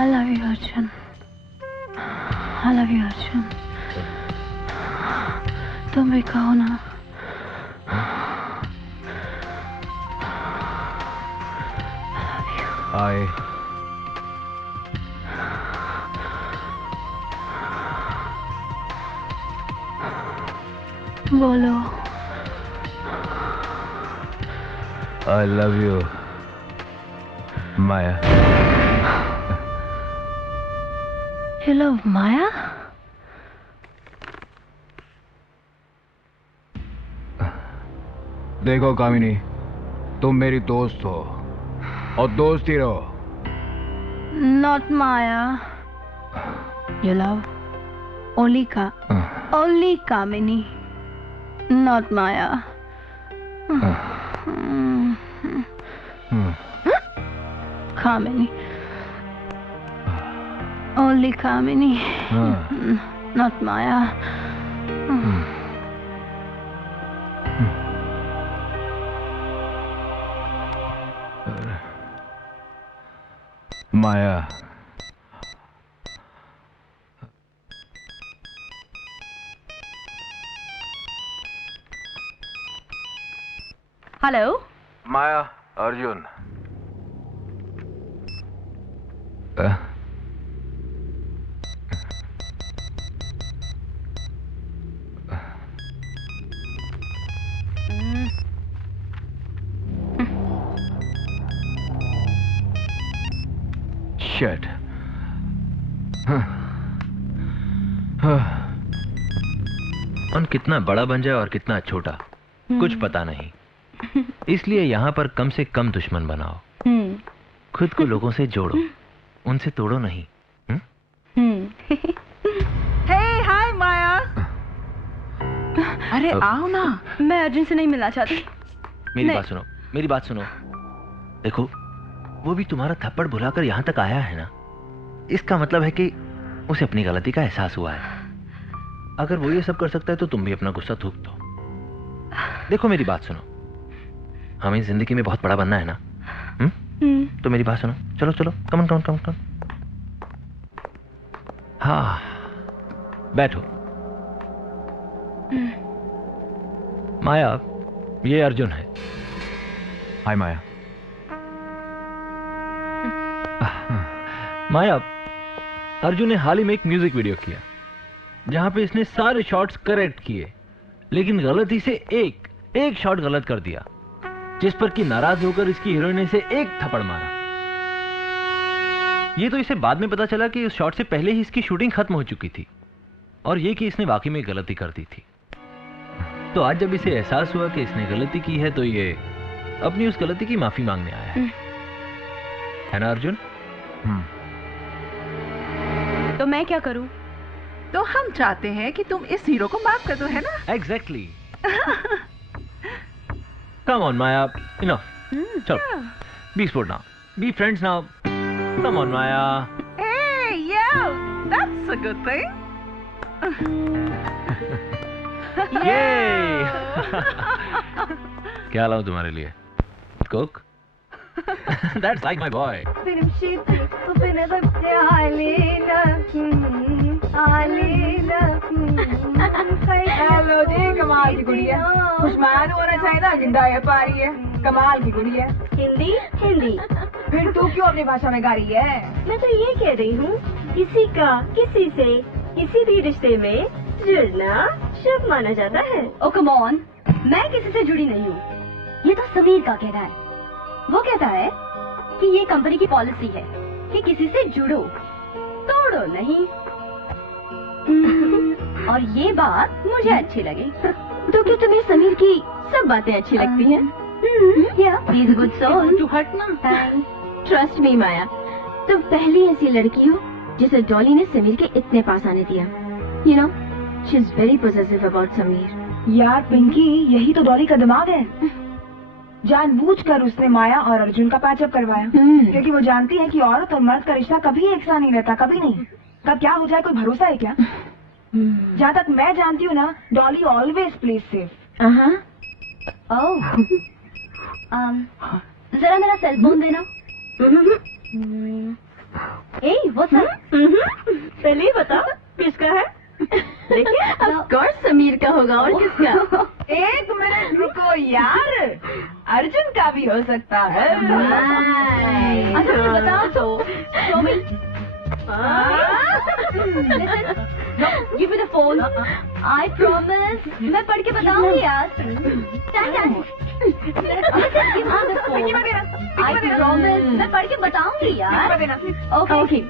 I love you, Arjun. I love you, Arjun. तुम भी कहो ना। बोलो। I love you, Maya. You love Maya? देखो कामिनी, तुम मेरी दोस्त हो और दोस्त ही रहो। Not Maya. You love only Kamini. Not Maya. Kamini. Only Kamini. Not Maya. Maya, hello Maya, Arjun. Shit. कौन कितना बड़ा बन जाए और कितना छोटा कुछ पता नहीं, इसलिए यहाँ पर कम से कम दुश्मन बनाओ। खुद को लोगों से जोड़ो, उनसे तोड़ो नहीं। हे हाय माया। अरे आओ ना। मैं अर्जुन से नहीं मिलना चाहती। मेरी बात सुनो, मेरी बात सुनो। देखो, वो भी तुम्हारा थप्पड़ भुलाकर यहाँ तक आया है ना, इसका मतलब है कि उसे अपनी गलती का एहसास हुआ है। अगर वो ये सब कर सकता है तो तुम भी अपना गुस्सा थूक दो। देखो मेरी बात सुनो, हमें जिंदगी में बहुत बड़ा बनना है ना। तो मेरी बात सुनो, चलो चलो, कम कम कम कम। हाँ, बैठो। माया, ये अर्जुन है। हाय माया। माया, अर्जुन ने हाल ही में एक म्यूजिक वीडियो किया जहां पे इसने सारे शॉट्स करेक्ट किए, लेकिन गलती से एक शॉट गलत कर दिया, जिस पर कि नाराज होकर इसकी हीरोइन ने इसे एक थप्पड़ मारा। ये तो इसे बाद में पता चला कि उस शॉट से पहले ही इसकी शूटिंग खत्म हो चुकी थी, और ये कि इसने वाकई में गलती कर दी थी। तो आज जब इसे एहसास हुआ कि इसने गलती की है, तो ये अपनी उस गलती की माफी मांगने आया है ना अर्जुन? तो मैं क्या करूं? तो हम चाहते हैं कि तुम इस हीरो को माफ कर दो, है ना? Exactly. Come on Maya, enough. चलो, be sport now, be friends now. Come on Maya. Hey, yeah, that's a good thing. ये क्या लाऊं तुम्हारे लिए? Coke? That's like my boy. Hello जी, कमाल की गुड़िया। खुशमान होना चाहिए ना, जिंदा है पा रही है। कमाल की गुड़िया। हिंदी हिंदी। फिर तू क्यों अपनी भाषा में गा रही है? मैं तो ये कह रही हूँ, किसी का किसी से किसी भी रिश्ते में जुड़ना शुभ माना जाता है। ओ कम ऑन, मैं किसी से जुड़ी नहीं हूँ, ये तो समीर का कहना है। वो कहता है कि ये कंपनी की पॉलिसी है कि किसी से जुड़ो, तोड़ो नहीं। और ये बात मुझे अच्छी लगी। तो क्या तुम्हें समीर की सब बातें अच्छी लगती हैं? He's a good soul. To hurt ना? Trust me माया, तुम पहली ऐसी लड़की हो जिसे डॉली ने समीर के इतने पास आने दिया। You know, she's very possessive about Sameer. यार पिंकी, यही तो डॉली का दिमाग है। जानबूझकर उसने माया और अर्जुन का पैचअप करवाया, क्योंकि वो जानती है कि औरत और मर्द का रिश्ता कभी एक सा नहीं रहता, कभी नहीं। कब क्या हो जाए कोई भरोसा है क्या? जहाँ तक मैं जानती हूँ ना, डॉली ऑलवेज प्लेज सेफ। जरा मेरा सेल फोन देना। वो सर, पहले ही बता किसका है? देखिए, of course समीर का होगा, और किसका? एक मिनट रुको यार, अर्जुन का भी हो सकता है। अच्छा बताओ तो। Give me the phone. I promise. मैं पढ़ के बताऊंगी यार। I promise. मैं पढ़ के बताऊंगी यार। Okay.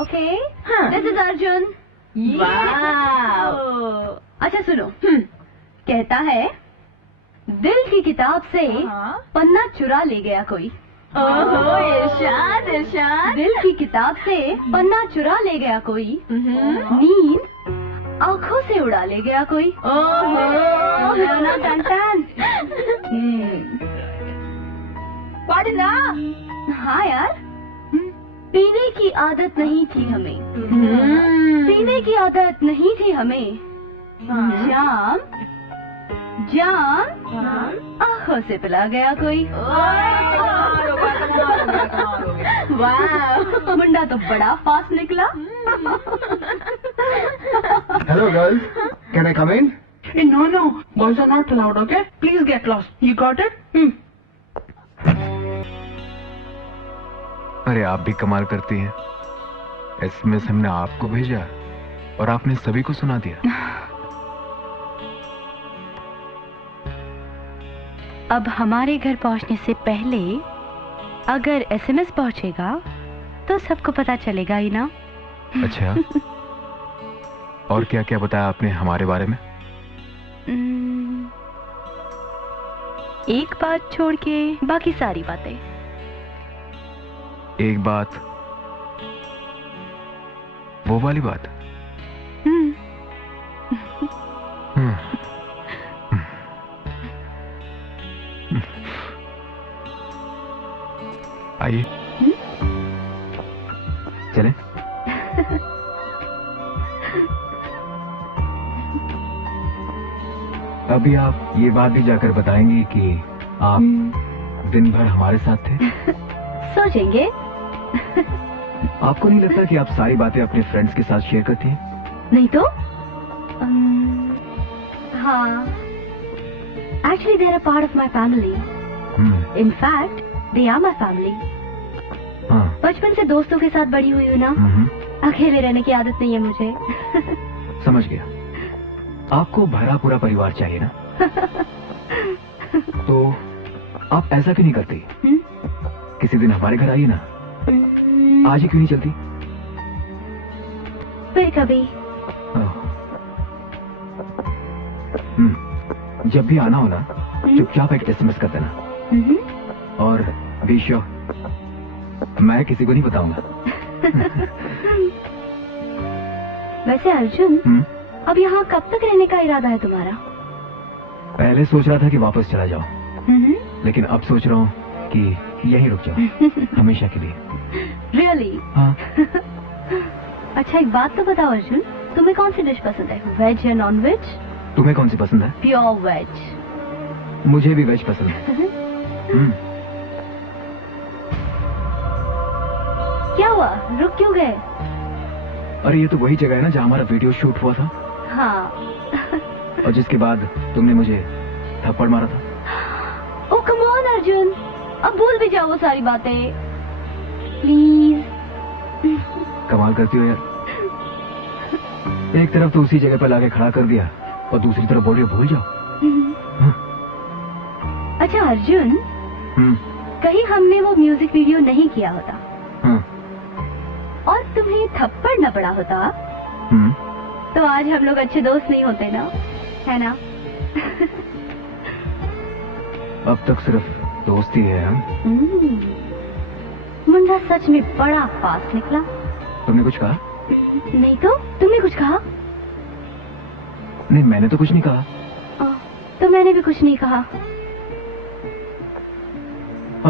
Okay. This is Arjun. Wow. अच्छा सुनो, कहता है दिल की किताब से पन्ना चुरा ले गया कोई। ओहो, इरशाद इरशाद। दिल की किताब से पन्ना चुरा ले गया कोई, नींद आंखों से उड़ा ले गया कोई। ओहो, टन टन। अरे ना, हाँ यार, पीने की आदत नहीं थी हमें, पीने की आदत नहीं थी हमें। जाम जाम आंखों से पिला गया कोई। वाह, मुंडा तो बड़ा फास्ट निकला। Hello girls, can I come in? No, no, boys are not allowed, okay? Please get lost. You got it? अरे आप भी कमाल करती हैं। एसएमएस हमने आपको भेजा और आपने सभी को सुना दिया। अब हमारे घर पहुंचने से पहले अगर एसएमएस पहुंचेगा तो सबको पता चलेगा ही ना। अच्छा, और क्या क्या बताया आपने हमारे बारे में? एक बात छोड़ के बाकी सारी बातें। एक बात, वो वाली बात। आइए चलें। अभी आप ये बात भी जाकर बताएंगी कि आप दिन भर हमारे साथ थे? सोचेंगे। आपको नहीं लगता कि आप सारी बातें अपने फ्रेंड्स के साथ शेयर करती हैं? नहीं तो हाँ, actually they are a part of my family. In fact they are my family. बचपन से दोस्तों के साथ बड़ी हुई हूँ ना, अकेले रहने की आदत नहीं है मुझे। समझ गया, आपको भरा पूरा परिवार चाहिए ना। तो आप ऐसा क्यों नहीं करती? किसी दिन हमारे घर आइए ना। आज ही क्यों नहीं चलती? फिर कभी। जब भी आना हो ना, चुपचाप एक एसएमएस कर देना। और बी श्योर, मैं किसी को नहीं बताऊंगा। वैसे अर्जुन, अब यहाँ कब तक रहने का इरादा है तुम्हारा? पहले सोच रहा था कि वापस चला जाओ, लेकिन अब सोच रहा हूँ कि यहीं रुक जाओ हमेशा के लिए। रियली? हाँ। अच्छा एक बात तो बताओ अर्जुन, तुम्हें कौन सी डिश पसंद है, वेज या नॉन वेज? तुम्हें कौन सी पसंद है? Pure veg. मुझे भी वेज पसंद है। क्या हुआ, रुक क्यों गए? अरे ये तो वही जगह है ना जहाँ हमारा वीडियो शूट हुआ था। हाँ। और जिसके बाद तुमने मुझे थप्पड़ मारा था। ओ कम ऑन अर्जुन, अब भूल भी जाओ वो सारी बातें प्लीज। कमाल करती हो यार, एक तरफ तो उसी जगह पर लाके खड़ा कर दिया और दूसरी तरफ बोल रही हो भूल जाओ। अच्छा अर्जुन, कहीं हमने वो म्यूजिक वीडियो नहीं किया होता और तुम्हें थप्पड़ न पड़ा होता तो आज हम लोग अच्छे दोस्त नहीं होते ना, है ना? अब तक सिर्फ दोस्ती है। मुंडा सच में बड़ा फास्ट निकला। तुमने कुछ कहा? नहीं तो, तुमने कुछ कहा? नहीं, मैंने तो कुछ नहीं कहा। तो मैंने भी कुछ नहीं कहा।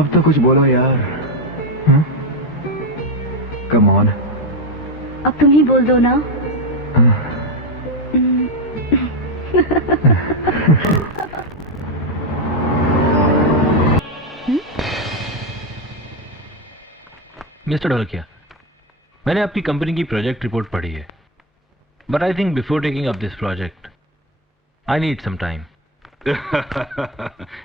अब तो कुछ बोलो यार। Come on. अब तुम ही बोल दो ना। मिस्टर ढोलकिया, मैंने आपकी कंपनी की प्रोजेक्ट रिपोर्ट पढ़ी है, but I think before taking up this project I need some time.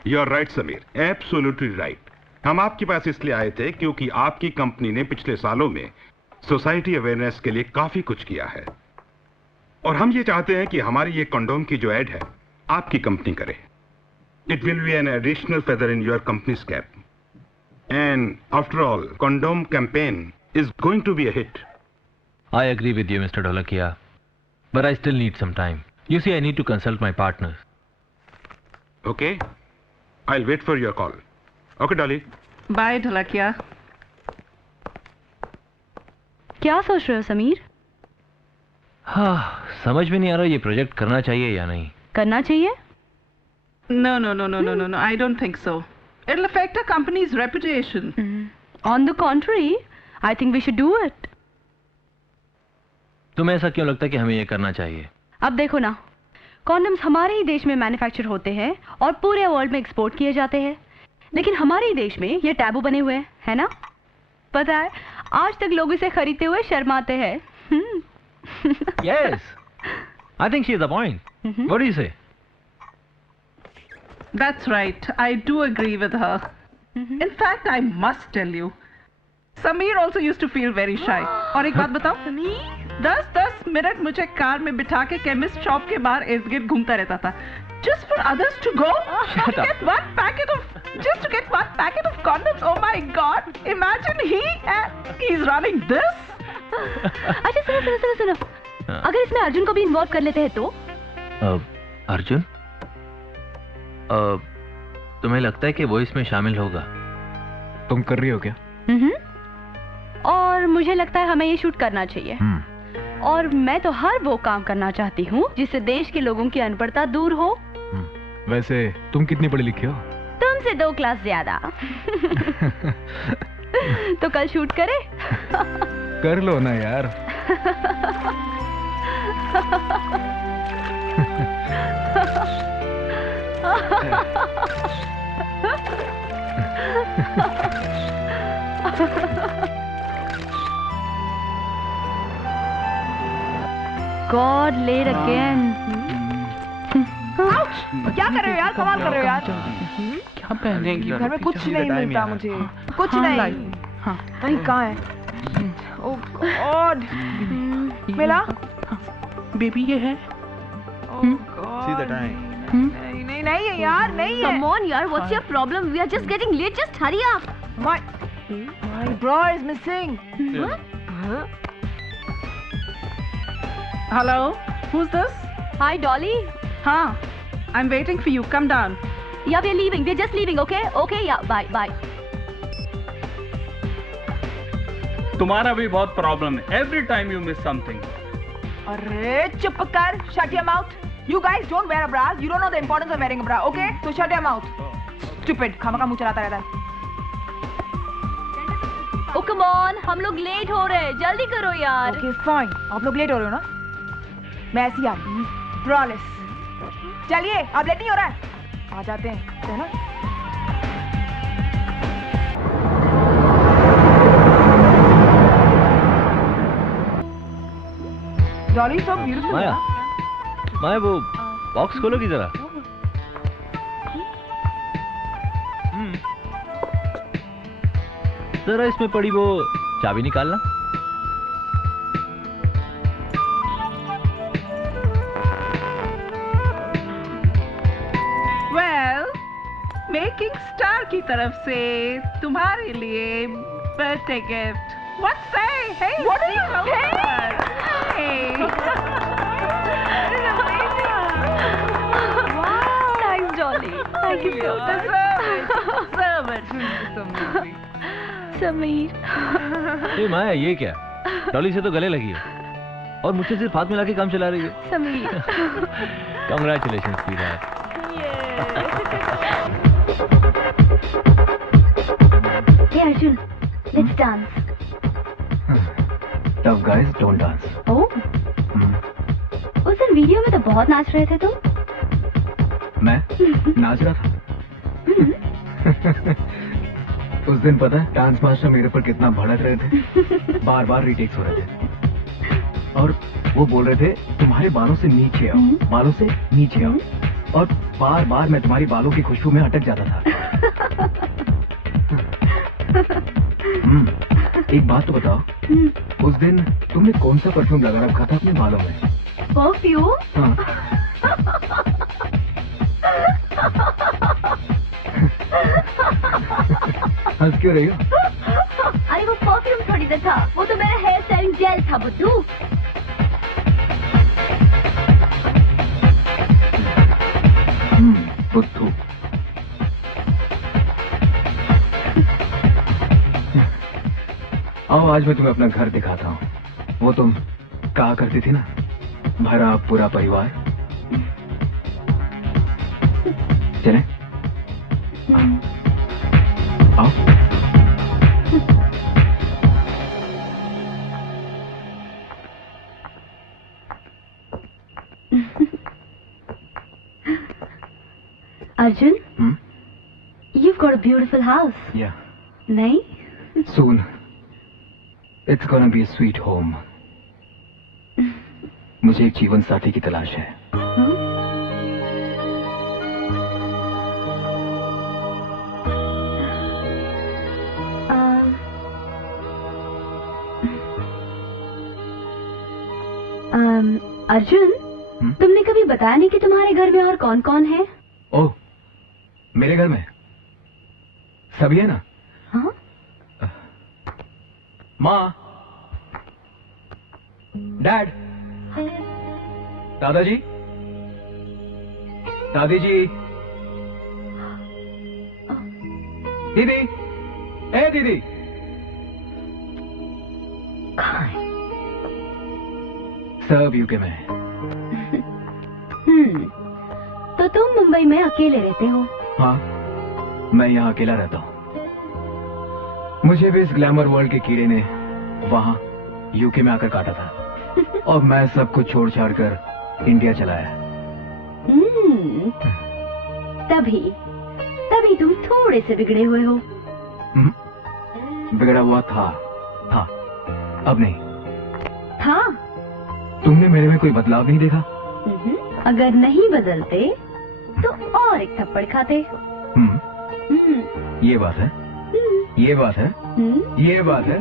You are right Sameer, absolutely right. हम आपके पास इसलिए आए थे क्योंकि आपकी कंपनी ने पिछले सालों में सोसाइटी अवेयरनेस के लिए काफी कुछ किया है, और हम ये चाहते हैं कि हमारी ये कंडोम की जो एड है आपकी कंपनी करे। It will be an additional feather in your companies cap, and after all condom campaign is going to be a hit. I agree with you, Mr. Dholakia, but I still need some time. You see, I need to consult my partners. Okay, I'll wait for your call. Okay, Dolly. Bye, Dholakia. क्या सोच रहे हो समीर? हाँ, समझ में नहीं आ रहा ये प्रोजेक्ट करना चाहिए या नहीं। करना चाहिए? No, I don't think so. It'll affect our company's reputation. On the contrary, I think we should do it. तुम्हें ऐसा क्यों लगता है कि हमें ये करना चाहिए? अब देखो ना, कॉन्डम्स हमारे ही देश में मैन्युफैक्चर होते हैं और पूरे वर्ल्ड में एक्सपोर्ट किए जाते हैं, लेकिन हमारे ही देश में ये टैबू बने हुए हैं, है ना? पता है, आज तक लोग इसे खरीदते हुए शर्माते हैं. Yes, I think she has a point. What do you say? That's right. I do agree with her. In fact, I must tell you, Sameer also used to feel very shy. और एक बात बताओ, 10-10 minute मुझे car में बिठा के chemist shop के बाहर इर्द-गिर्द घूमता रहता था. Just for others to go, Shut to up. get one packet of condoms. Oh my God! Imagine he's running this. अच्छा सुनो. अगर इसमें अर्जुन को भी इन्वॉल्व कर लेते हैं तो? अर्जुन? तुम्हें लगता है कि वो इसमें शामिल होगा? तुम कर रही हो क्या? और मुझे लगता है हमें ये शूट करना चाहिए. और मैं तो हर वो काम करना चाहती हूँ जिससे देश के लोगों की अनपढ़ता दूर हो. वैसे तुम कितनी पढ़ी लिखी हो? तुमसे 2 क्लास ज्यादा. तो कल शूट करें? कर लो ना यार. God, late again. क्या कर रहे हो यार? कमाल कर रहे हो यार. क्या पहनेंगी? घर में कुछ नहीं मिलता मुझे. कुछ नहीं. नहीं कहाँ है? Oh God. मिला? बेबी ये है. Oh God. See the time. नहीं है यार, नहीं है. Come on यार, what's your problem? We are just getting late. Just hurry up. My bra is missing. Hello, who's this? Hi Dolly. हाँ, I'm waiting for you. Come down. Yeah, we're leaving. We're just leaving. Okay? Okay. Yeah. Bye. तुम्हारा भी बहुत problem है. Every time you miss something. अरे चुप कर. Shut your mouth. You guys don't wear a bra. You don't know the importance of wearing a bra. Okay? So shut your mouth. Stupid. खामखा मुंह चलाता रहता है. Oh come on, हम लोग late हो रहे हैं. जल्दी करो यार. Okay, fine. आप लोग लेट हो रहे हो ना? मैं ऐसी आ रही हूँ. Promise. चलिए, अब लेट नहीं हो रहा है. आ जाते हैं, है ना? Dolly so beautiful. माया वो बॉक्स खोलोगी जरा. जरा इसमें पड़ी वो चाबी निकालना. Well, मेकिंग स्टार की तरफ से तुम्हारे लिए birthday gift. What say? Hey, What is see it? Hey. Thanks Dolly. Thank you so much. Deserve it. Sameer. ए माया ये क्या? डॉली से तो गले लगी है और मुझसे सिर्फ हाथ मिला के काम चला रही है. Sameer. Congratulations sweetheart. Hey Arjun, let's dance. Tough guys don't dance. Oh? उस दिन वीडियो में तो बहुत नाच रहे थे तुम. मैं नाच रहा था. उस दिन पता है डांस मास्टर मेरे पर कितना भड़क रहे थे. बार बार रीटेक्स हो रहे थे और वो बोल रहे थे तुम्हारे बालों से नीचे आओ, बालों से नीचे आओ, और बार बार मैं तुम्हारी बालों की खुशबू में अटक जाता था. एक बात तो बताओ, उस दिन तुमने कौन सा परफ्यूम लगा रखा था अपने बालों में? परफ्यूम? हाँ. हंस क्यों रही हो? अरे वो परफ्यूम थोड़ी ना था, वो तो मेरा हेयर स्टाइलिंग जेल था बुद्धू. बुद्धू. आओ आज मैं तुम्हें अपना घर दिखाता हूँ. वो तुम कहा करती थी ना, भरा पूरा परिवार. चले? Arjun, you've got a beautiful house. Yeah. नहीं? Soon. It's gonna be a sweet home. मुझे एक जीवन साथी की तलाश है. अर्जुन, तुमने कभी बताया नहीं कि तुम्हारे घर में और कौन कौन है? ओह, मेरे घर में सभी है ना? हाँ? माँ, डैड, दादाजी, दादी जी, दीदी, ए दीदी. सब यूके में. तो तुम मुंबई में अकेले रहते हो? हाँ, मैं यहाँ अकेला रहता हूँ. मुझे भी इस ग्लैमर वर्ल्ड के कीड़े ने वहाँ यूके में आकर काटा था और मैं सब कुछ छोड़ छाड़ कर इंडिया चला आया. तभी तुम थोड़े से बिगड़े हुए हो. बिगड़ा हुआ था, अब नहीं. था? तुमने मेरे में कोई बदलाव नहीं देखा? अगर नहीं बदलते तो और एक थप्पड़ खाते. ये बात है, ये बात है, ये बात है.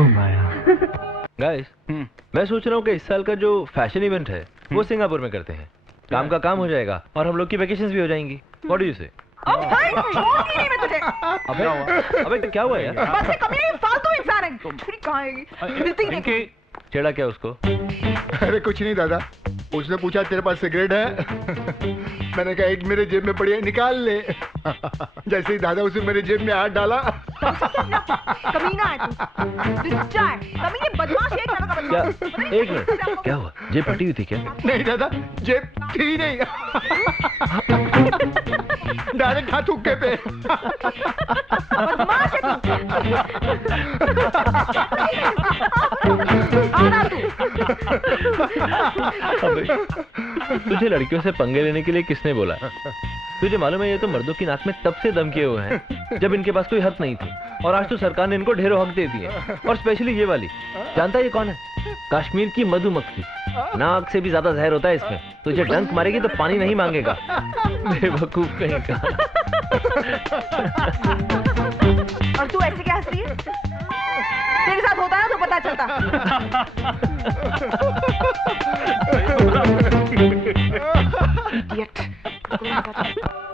ओह माया. गाइस, मैं सोच रहा हूँ कि इस साल का जो फैशन इवेंट है वो सिंगापुर में करते हैं. काम का काम हो जाएगा और हम लोग की वेकेशंस भी हो जाएंगी. व्हाट डू यू से? नहीं मैं तुझे. अबे क्या हुआ यार? बस कमी नहीं, फालतू इंसान है. फिर कहाँ आएगी? मिलती ही नहीं. छेड़ा क्या उसको? अरे कुछ नहीं दादा, उसने पूछा तेरे पास सिगरेट है? मैंने कहा एक मेरे जेब में पड़ी है, निकाल ले. जैसे ही दादा उसे मेरे जेब में हाथ डाला. कमीना है तू. कमीने बदमाश है. क्या? एक मिनट, क्या हुआ? जेब फटी हुई थी क्या? नहीं दादा, जेब थी नहीं. डायरेक्ट हाथ हुक्के पे. बदमाश है तुझे लड़कियों से पंगे लेने के लिए किसने बोला? तुझे मालूम है ये तो मर्दों की नाक में तब से दम किए हुए हैं जब इनके पास कोई हक नहीं थी, और आज तो सरकार ने इनको ढेरों हक दे दिए. और स्पेशली ये वाली, जानता है ये कौन है? कश्मीर की मधुमक्खी. नाक से भी ज्यादा जहर होता है इसमें. तुझे डंक मारेगी तो पानी नहीं मांगेगा. बेवकूफ कहीं का. और तू ऐसे क्या हंस रही है? तेरे साथ होता है तो पता चलता.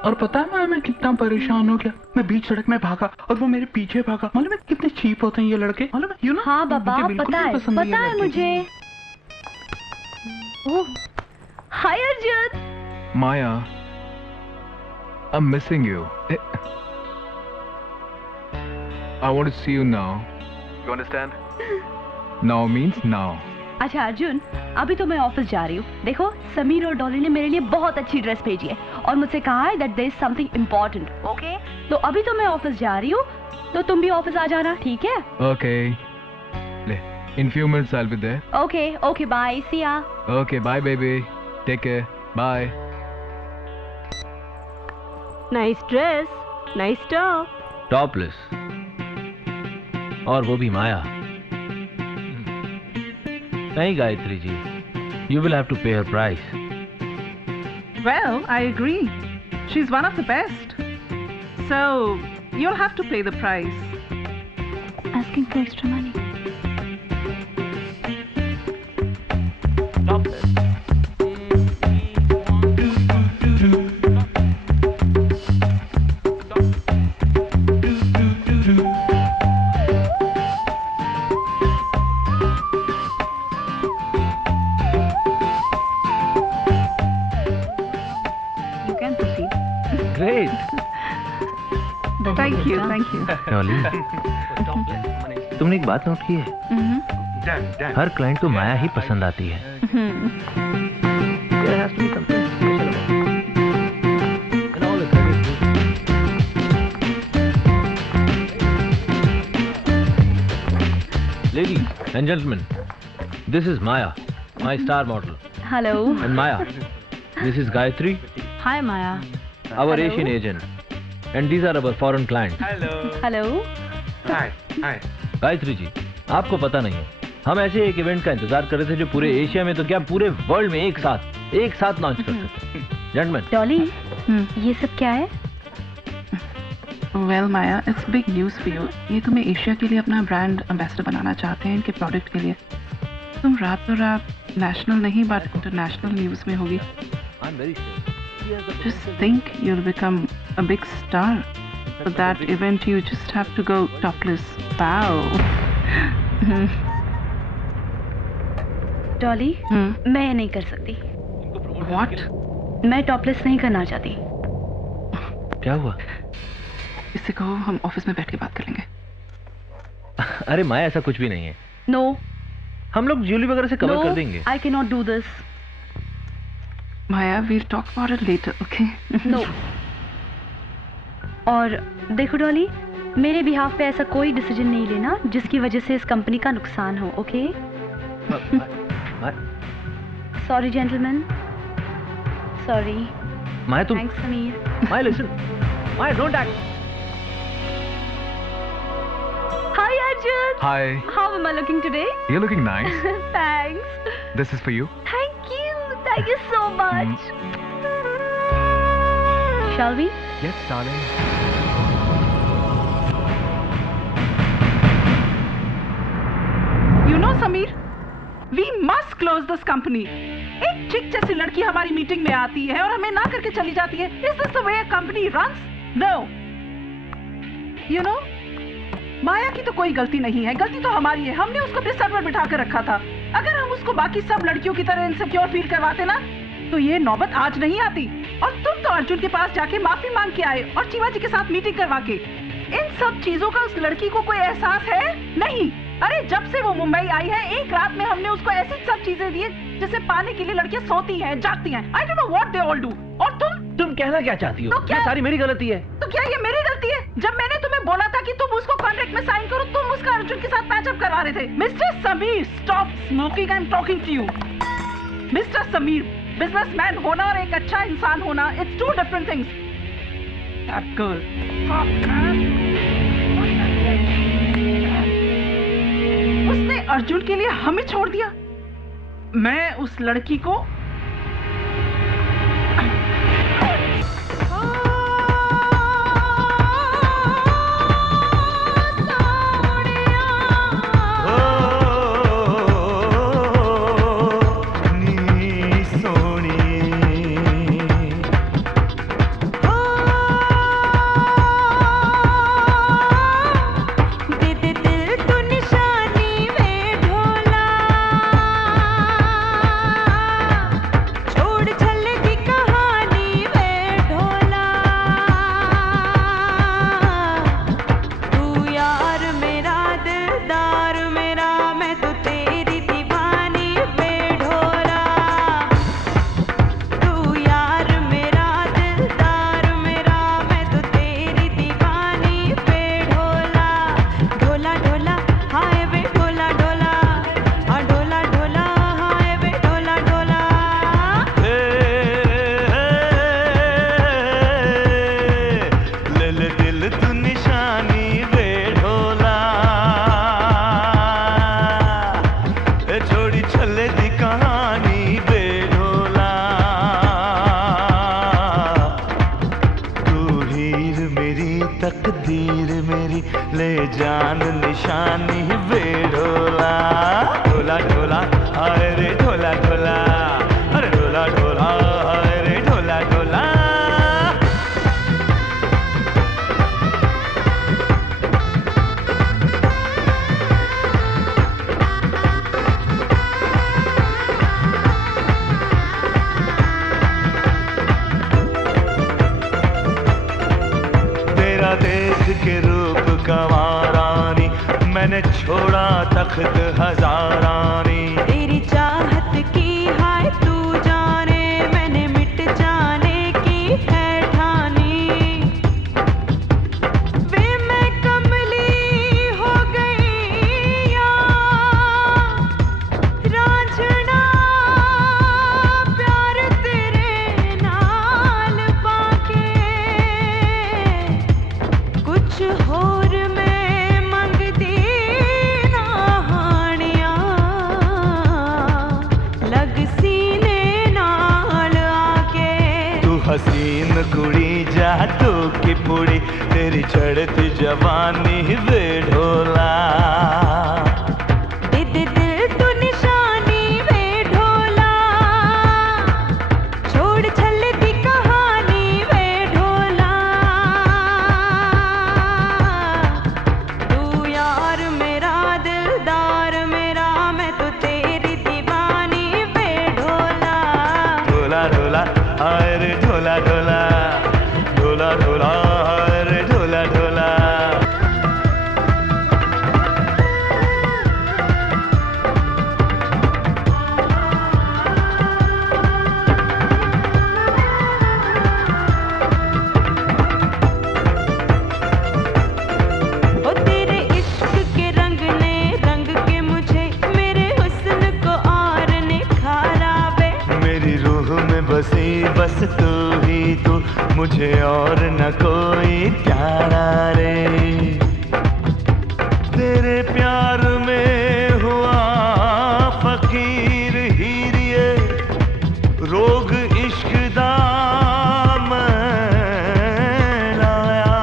और पता है मैं कितना परेशान हो गया. मैं बीच सड़क में भागा और वो मेरे पीछे भागा. मालूम है कितने चीप होते हैं ये लड़के? मालूम है? You know? हाँ बाबा, पता है मुझे. ओह, हाय अर्जुन. माया, I'm missing you. I want to see you now. You understand? Now means now. अच्छा अर्जुन, अभी तो मैं ऑफिस जा रही हूँ. देखो, समीर और डॉली ने मेरे लिए बहुत अच्छी ड्रेस भेजी है और मुझसे कहा है that there is something important. Okay? तो अभी तो मैं ऑफिस जा रही हूँ, तो तुम भी ऑफिस आ जाना, ठीक है? Okay. In few minutes I'll be there. Okay, bye. See ya. Okay, bye baby. Take care. Bye. Nice dress. Nice top. Topless, और वो भी माया. नहीं Gayatri ji, you will have to pay her price. Well, I agree. She's one of the best. So, you'll have to pay the price. Asking for extra money. तुमने एक बात note की है? हर client को माया ही पसंद आती है. Ladies and gentlemen, this is Maya, my star model. Hello. And Maya, This is Gayatri, Hi, Maya. our Hello. Asian agent, and these are our foreign clients. Hello. Gayatri ji, आपको पता नहीं है, हम ऐसे एक इवेंट का इंतजार कर रहे थे जो पूरे एशिया में तो क्या पूरे वर्ल्ड में एक साथ लॉन्च कर सकते। जेंटलमैन, डॉली, ये सब क्या है? Well Maya, it's big news for you. ये तुम्हें एशिया के लिए अपना ब्रांड एम्बेसडर बनाना चाहते हैं इनके प्रोडक्ट के लिए। तुम रातों रात नेशनल नहीं बट इंटरनेशनल न्यूज़ में होगी। I am very sure. Just think you'll become a big star. For that event, you just have to go topless. Wow. Dolly, मैं ये नहीं कर सकती। What? मैं टॉपलेस नहीं करना चाहती। क्या हुआ? इससे कहो हम ऑफिस में बैठ के बात कर लेंगे। अरे माया, ऐसा कुछ भी नहीं है। नो, हम लोग ज्वेलरी वगैरह से कवर कर देंगे। I cannot do this. Maya, we'll talk about it later, okay? No. और देखो डॉली, मेरे बिहाफ पे ऐसा कोई डिसीजन नहीं लेना जिसकी वजह से इस कंपनी का नुकसान हो, okay? Sorry gentleman, sorry. Maya तुम, thanks Sameer. Maya listen, Maya don't act. Hi Arjun. Hi. How am I looking today? You're looking nice. Thanks. This is for you. Thank you so much. Shall we? Yes, darling. You know, Sameer, we must close this company. एक चिक जैसी लड़की हमारी meeting में आती है और हमें ना करके चली जाती है। Is this the way a company runs? No. You know, माया की तो कोई गलती नहीं है, गलती तो हमारी है। हमने उसको अपने सर पर बिठा कर रखा था। अगर हम उसको बाकी सब लड़कियों की तरह इनसिक्योर फील करवाते ना, तो ये नौबत आज नहीं आती। और तुम तो अर्जुन के पास जाके माफी मांग के आए और शिवाजी के साथ मीटिंग करवा के। इन सब चीजों का उस लड़की को कोई एहसास है? नहीं। अरे जब से वो मुंबई आई है, एक रात में हमने उसको ऐसी सब चीजें दी जिसे पाने के लिए लड़कियां सोती हैं, जागती हैं। I don't know what they all do. और तुम कहना क्या चाहती हो? तो क्या? ये सारी मेरी गलती है। तो क्या ये मेरी गलती है? जब मैंने तुम्हें बोला था कि तुम उसको कॉन्ट्रैक्ट में साइन करो, तुम उसका अर्जुन के साथ पैचअप करवा रहे थे। Mister Sameer, stop smoking, I am talking to you. Mister Sameer, businessman होना और एक अच्छा इंसान होना, it's two different things. That girl. उसने अर्जुन के लिए हमें छोड़ दिया। मैं उस लड़की को तकदीर मेरी ले जान निशानी बेढोला ढोला ढोला हाय रे ढोला ढोला अरे ढोला ढोला हाय रे ढोला ढोला तेरा देख के रूप कंवारानी मैंने छोड़ा तख्त हजारानी तेरी चाहत की हाय तू जाने मैंने मिट जाने की है ठानी वे मैं कमली हो गई या रांझना प्यार तेरे हसीन कुड़ी जादू की पुड़ी तेरी चढ़ती जवानी वे ढोला दे दे दिल तू निशानी वे ढोला छोड़ छलती कहानी वे ढोला तू यार मेरा दिलदार मेरा मैं तो तेरी दीवानी वे ढोला ढोला ढोला हाय रे ढोला ढोला ढोला ढोला हाय रे ढोला ढोला ओ तेरे इश्क के रंग ने रंग के मुझे मेरे हुस्न को और निखारा वे मेरी रूह में बसी बस तू ही तू मुझे और न कोई प्यारा रे तेरे प्यार में हुआ फकीर हीरिए रोग इश्क दा मैं लाया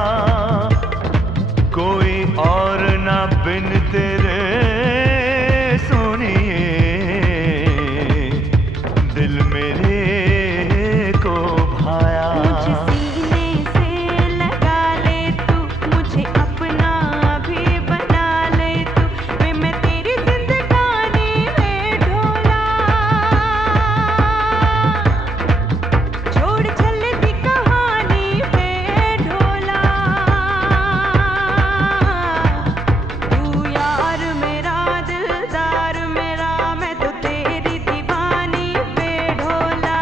कोई और ना बिन तेरे सोनिए दिल मेरे को भाया मुझे सीने से लगा ले तू मुझे अपना भी बना ले तू वे मैं तेरी जिंदगानी वे ढोला छोड़ छलती कहानी वे ढोला तू यार मेरा दिलदार मेरा मैं तो तेरी दीवानी वे ढोला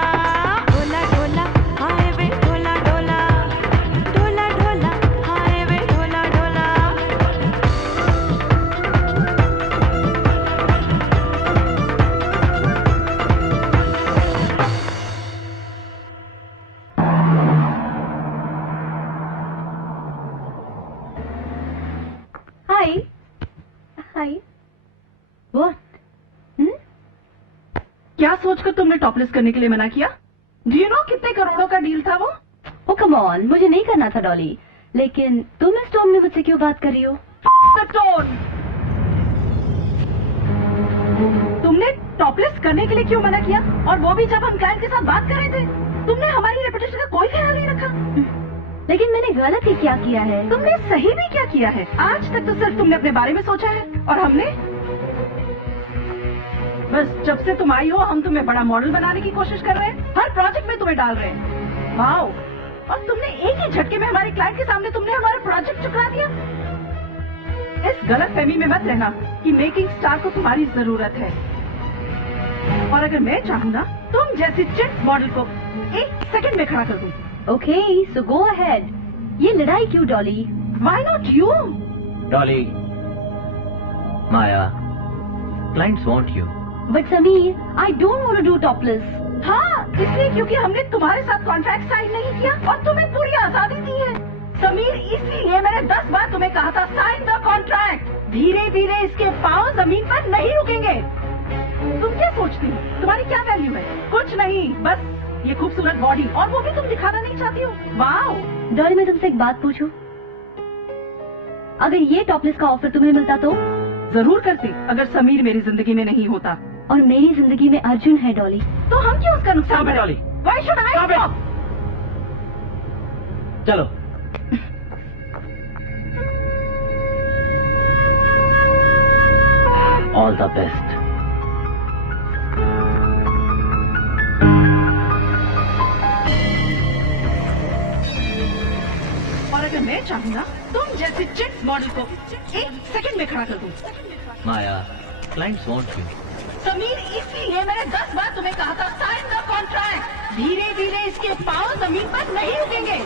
ढोला ढोला हाय वे ढोला ढोला ढोला ढोला हाय वे ढोला ढोला हाय हाय व्हाट क्या सोचकर तुमने टॉपलेस करने के लिए मना किया? डू यू नो कितने करोड़ों का डील था वो? ओ कम ऑन, मुझे नहीं करना था डॉली, लेकिन तुम इस टोन में मुझसे क्यों बात कर रही हो? The tone! तुमने टॉपलेस करने के लिए क्यों मना किया? और वो भी जब हम क्लाइंट के साथ बात कर रहे थे। तुमने हमारी रेपुटेशन का कोई ख्याल नहीं रखा। लेकिन मैंने गलत ही क्या किया है? तुमने सही भी क्या किया है? आज तक तो सिर्फ तुमने अपने बारे में सोचा है और हमने बस जब से तुम आई हो हम तुम्हें बड़ा मॉडल बनाने की कोशिश कर रहे हैं। हर प्रोजेक्ट में तुम्हें डाल रहे हैं। वाओ! और तुमने एक ही झटके में हमारे क्लाइंट के सामने तुमने हमारा प्रोजेक्ट चुकरा दिया। इस गलत फहमी में मत रहना कि मेकिंग स्टार को तुम्हारी जरूरत है। और अगर मैं चाहूँ ना तुम जैसी चिट मॉडल को 1 सेकंड में खड़ा कर दूँ। Okay, so go ahead. ये लड़ाई क्यों Dolly? Why not you? Dolly, Maya, clients want you. But Sameer, I don't want to do topless. हाँ, इसलिए क्योंकि हमने तुम्हारे साथ कॉन्ट्रैक्ट साइन नहीं किया और तुम्हें पूरी आजादी दी है। समीर, इसीलिए मैंने 10 बार तुम्हें कहा था साइन द कॉन्ट्रैक्ट। धीरे धीरे इसके पांव जमीन पर नहीं रुकेंगे। तुम क्या सोचती हो? तुम्हारी क्या वैल्यू है? कुछ नहीं, बस ये खूबसूरत बॉडी, और वो भी तुम दिखाना नहीं चाहती हो। वाओ! डॉली, मैं तुमसे एक बात पूछूं? अगर ये टॉपलेस का ऑफर तुम्हें मिलता तो? जरूर करती, अगर समीर मेरी जिंदगी में नहीं होता। और मेरी जिंदगी में अर्जुन है डॉली। तो हम क्यों उसका नुकसान करें? Dolly, Why should I stop? चलो। All the best. और अगर मैं चाहूँगा तुम जैसे चिट मॉडल को 1 सेकंड में खड़ा कर दूँ। माया, क्लाइंट्स वांट यू। समीर, इसीलिए मैंने 10 बार तुम्हें कहा था साइन द कॉन्ट्रैक्ट। धीरे धीरे इसके पांव जमीन पर नहीं रुकेंगे।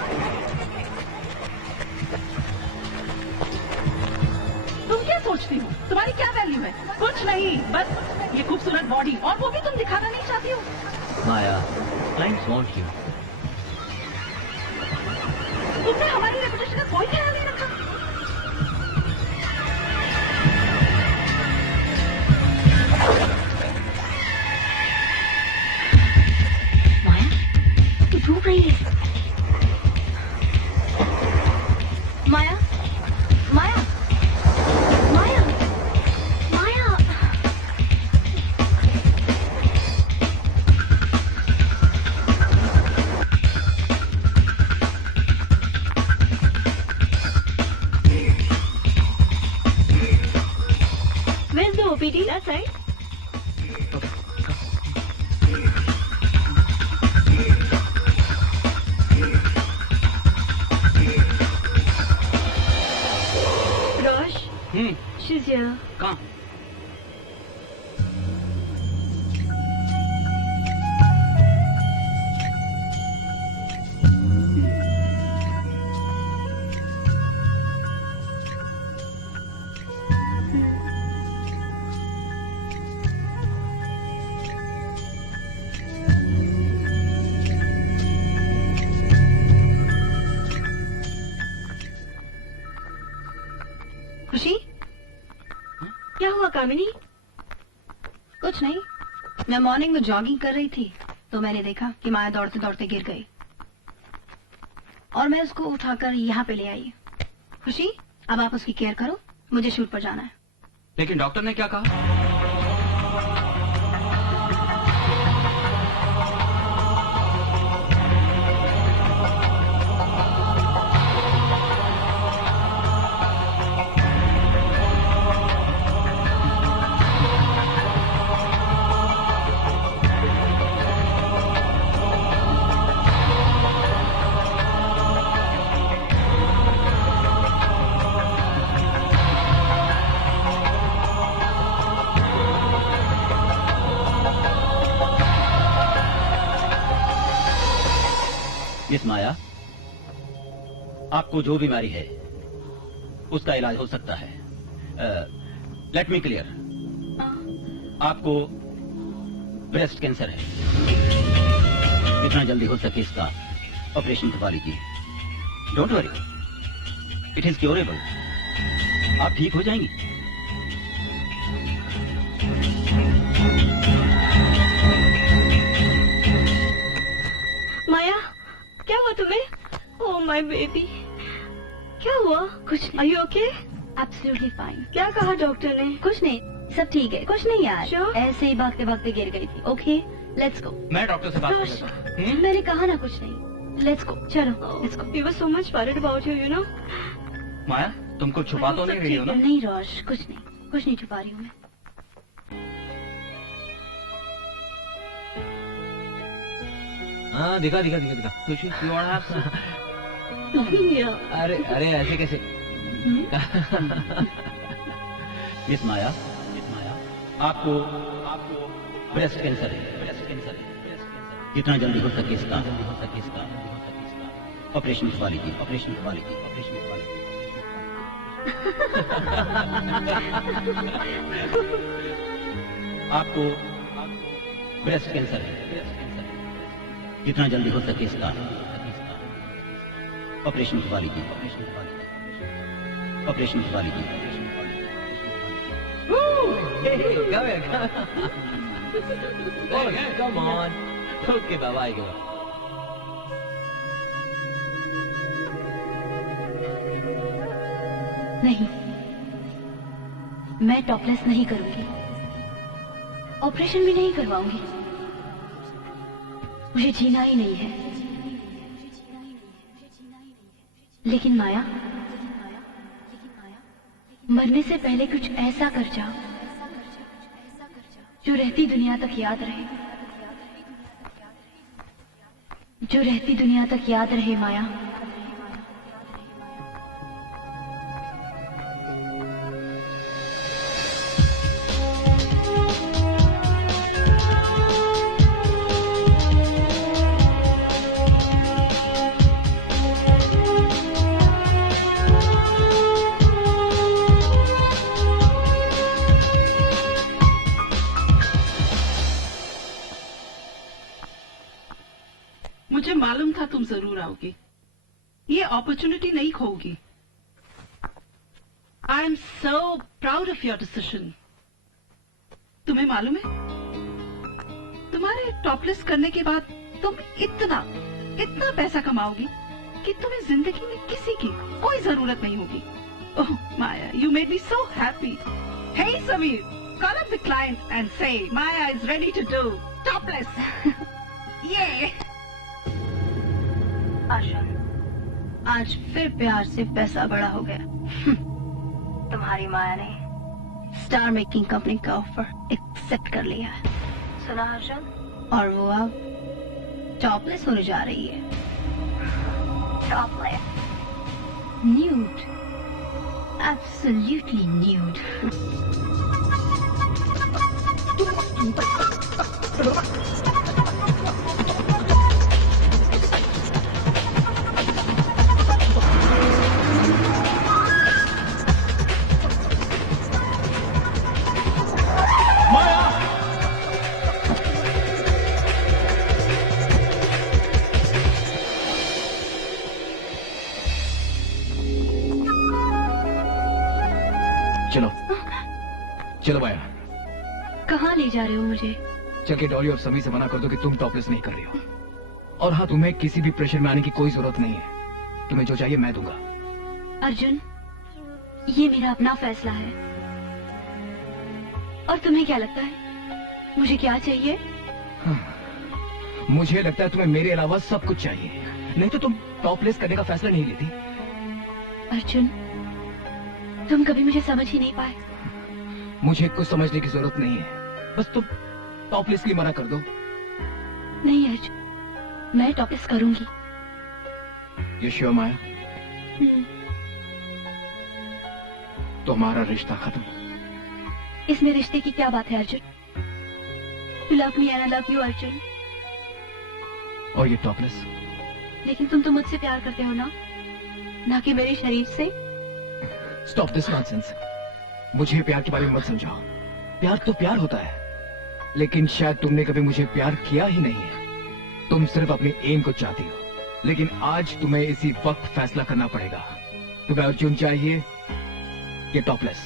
तुम क्या सोचती हो? तुम्हारी क्या वैल्यू है? कुछ नहीं, बस ये खूबसूरत बॉडी, और वो भी तुम दिखाना नहीं चाहती हो। माया, क्लाइंट्स वांट यू। तुमने हमारी रेपुटेशन का कोई ख्याल नहीं रखा। माया, तू चुप रही है। डियर। कहाँ? खुशी, क्या हुआ कामिनी? कुछ नहीं, मैं मॉर्निंग में जॉगिंग कर रही थी तो मैंने देखा कि माया दौड़ते दौड़ते गिर गई और मैं उसको उठाकर यहाँ पे ले आई। खुशी, अब आप उसकी केयर करो, मुझे शूट पर जाना है। लेकिन डॉक्टर ने क्या कहा? मिस माया, आपको जो बीमारी है उसका इलाज हो सकता है। लेट मी क्लियर, आपको ब्रेस्ट कैंसर है। जितना जल्दी हो सके इसका ऑपरेशन करवा लीजिए। Don't worry, it is curable. आप ठीक हो जाएंगी। माया, क्या हुआ तुम्हें? ओह माय बेबी, क्या हुआ? कुछ नहीं। Are you okay? Absolutely fine. क्या कहा डॉक्टर ने? कुछ नहीं, सब ठीक है। कुछ नहीं यार, sure? ऐसे ही भागते भागते गिर गई थी। Okay, let's go. मैं डॉक्टर से बात कर लेता हूं। मैंने कहा ना कुछ नहीं। लेट्स गो, चलो let's go. We were so much worried about you, you know? माया, तुम कुछ छुपा तो नहीं रही हो ना? नहीं रोश, कुछ नहीं छुपा रही हूँ मैं। हाँ, दिखा। खुशी, अरे ऐसे कैसे? मिस माया, आपको ब्रेस्ट कैंसर है। जितना जल्दी हो सके इसका ऑपरेशन करवा लीजिए। आपको ब्रेस्ट कैंसर है। जितना जल्दी हो सके इसका ऑपरेशन करवा लीजिए। Come on. Okay, bye-bye. नहीं, मैं टॉपलेस नहीं करूंगी, ऑपरेशन भी नहीं करवाऊंगी। मुझे जीना ही नहीं है। लेकिन माया, मरने से पहले कुछ ऐसा कर जाओ जो रहती दुनिया तक याद रहे। माया, मुझे मालूम था तुम जरूर आओगी। ये अपॉर्चुनिटी नहीं खोगी। I am so proud of your decision. तुम्हें मालूम है, तुम्हारे टॉपलेस करने के बाद तुम इतना पैसा कमाओगी कि तुम्हें जिंदगी में किसी की कोई जरूरत नहीं होगी। Oh Maya, you made me so happy. Hey Sameer, call up the client and say Maya is ready to do topless. ये आज फिर प्यार से पैसा बड़ा हो गया। तुम्हारी माया ने स्टार मेकिंग कंपनी का ऑफर एक्सेप्ट कर लिया है। सुना अर्जुन? और वो अब टॉपलेस होने जा रही है। Topless nude Absolutely nude. चलो चलो माया, कहाँ ले जा रहे हो मुझे? चल के डॉली और समी से मना कर दो कि तुम टॉपलेस नहीं कर रही हो। और हाँ, तुम्हें किसी भी प्रेशर में आने की कोई जरूरत नहीं है। तुम्हें जो चाहिए मैं दूंगा। अर्जुन, ये मेरा अपना फैसला है। और तुम्हें क्या लगता है मुझे क्या चाहिए? हाँ, मुझे लगता है तुम्हें मेरे अलावा सब कुछ चाहिए, नहीं तो तुम टॉपलेस करने का फैसला नहीं लेती। अर्जुन, तुम कभी मुझे समझ ही नहीं पाए। मुझे कुछ समझने की जरूरत नहीं है, बस तुम टॉपलेस के लिए मना कर दो। नहीं अर्जुन, मैं टॉपलेस करूंगी। ये श्योर माया? तो हमारा रिश्ता खत्म। इसमें रिश्ते की क्या बात है Arjun? You love me and I love you Arjun. और ये टॉपलेस? लेकिन तुम तो मुझसे प्यार करते हो ना कि मेरे शरीर से। Stop this nonsense. मुझे प्यार के बारे में मत समझाओ। प्यार तो प्यार होता है, लेकिन शायद तुमने कभी मुझे प्यार किया ही नहीं है। तुम सिर्फ अपने एम को चाहती हो, लेकिन आज तुम्हें इसी वक्त फैसला करना पड़ेगा। तुम्हें अर्जुन चाहिए या टॉपलेस?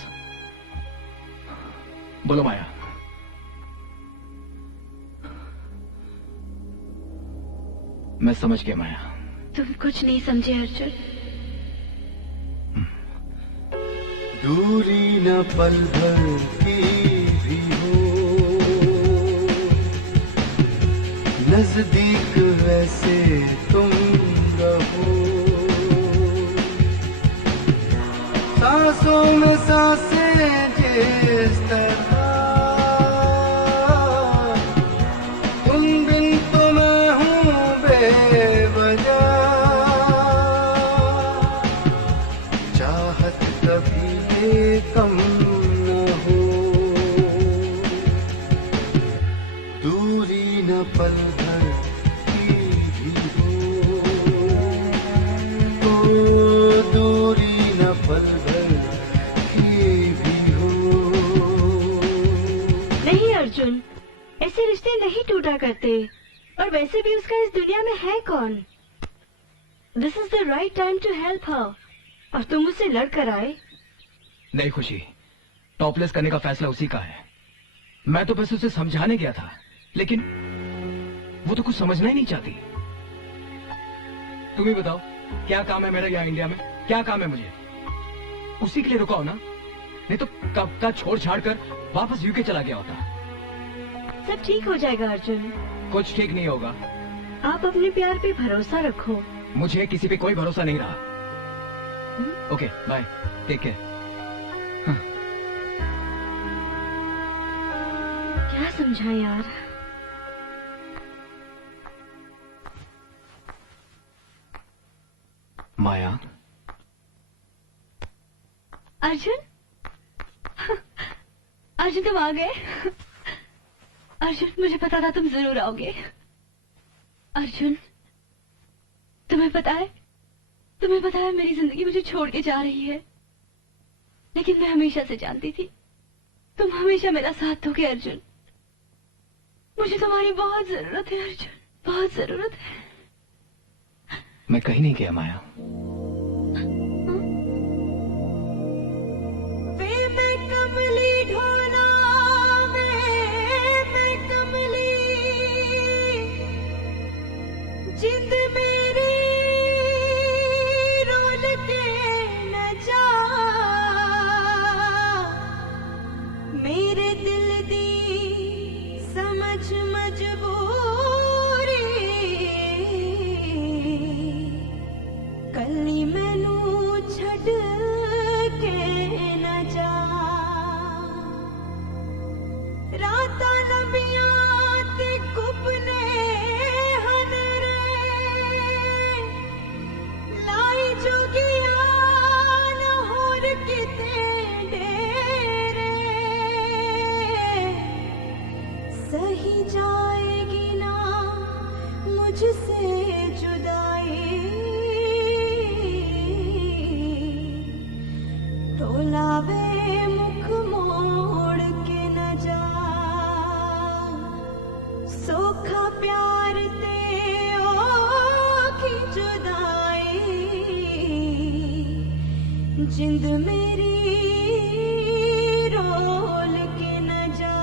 बोलो माया। मैं समझ गया माया। तुम कुछ नहीं समझे अर्जुन। दूरी न पल भर की भी हो, नजदीक वैसे तुम रहो। सांसों में सांसें जिस तरह, तुम बिन तो मैं हूँ बेवजह। चाहत कभी ये कम न हो, दूरी न पल भर की भी हो, तो दूरी न पल भर की भी हो। नहीं अर्जुन, ऐसे रिश्ते नहीं टूटा करते, और वैसे भी उसका इस दुनिया में है कौन? This is the right time to help her, और तुम उससे लड़ कर आए। नहीं खुशी, टॉपलेस करने का फैसला उसी का है। मैं तो बस उसे समझाने गया था, लेकिन वो तो कुछ समझना ही नहीं चाहती। तुम ही बताओ, क्या काम है मेरा यहाँ इंडिया में? क्या काम है मुझे? उसी के लिए रुका हो ना, नहीं तो कब का छोड़ छाड़ कर वापस यूके चला गया होता। सब ठीक हो जाएगा अर्जुन। कुछ ठीक नहीं होगा। आप अपने प्यार पे भरोसा रखो। मुझे किसी पे कोई भरोसा नहीं रहा। Okay bye, take care. क्या समझाएं यार? माया। अर्जुन, अर्जुन तुम आ गए। अर्जुन, मुझे पता था तुम जरूर आओगे। अर्जुन, तुम्हें पता है मेरी जिंदगी मुझे छोड़ के जा रही है, लेकिन मैं हमेशा से जानती थी तुम हमेशा मेरा साथ दोगे अर्जुन। मुझे तुम्हारी बहुत जरूरत है अर्जुन, बहुत जरूरत है। मैं कहीं नहीं गया माया। जिंद मेरी रोल के न जा, मेरे दिल दी समझ मजबूरी, कल जिंद मेरी रोल के न जा,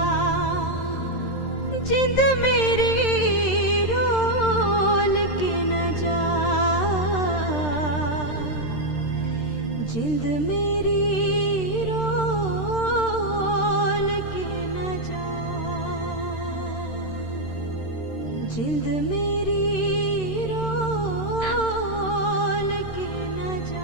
जिंद मेरी रोल के न जा, जिंद मेरी रोल के न जा, जिंद मेरी रोल के न जा।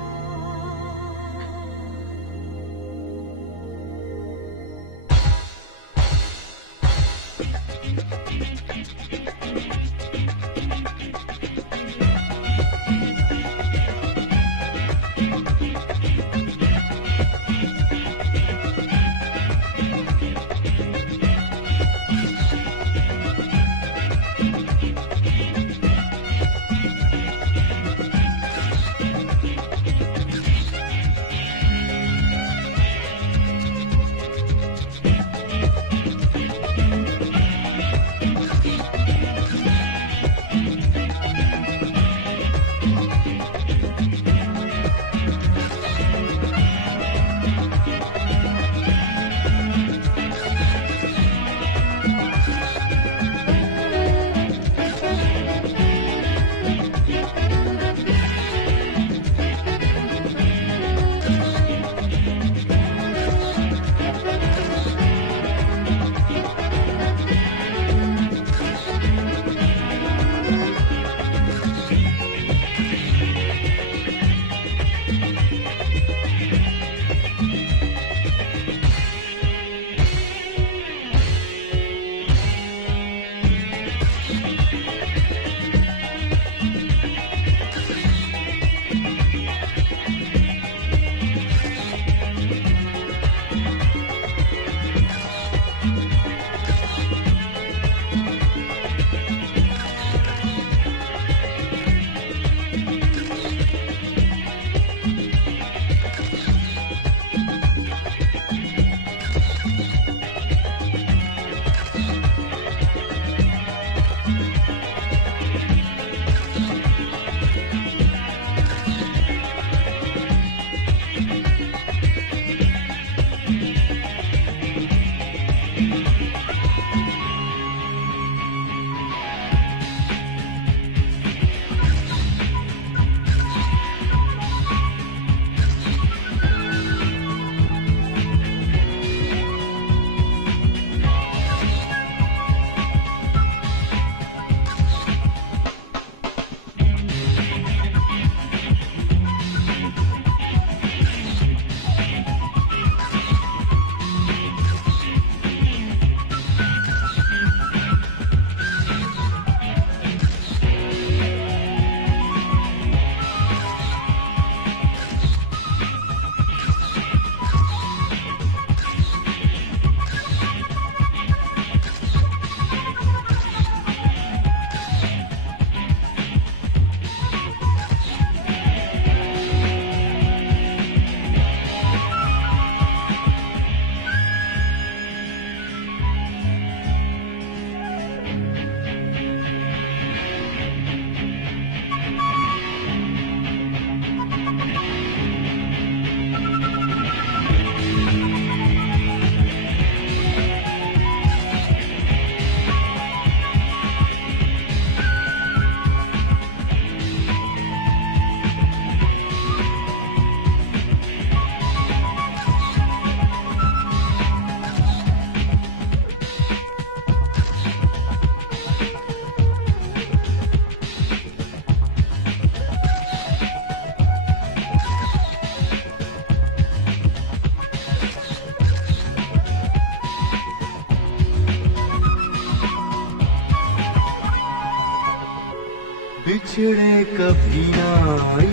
बिछड़े कभी ना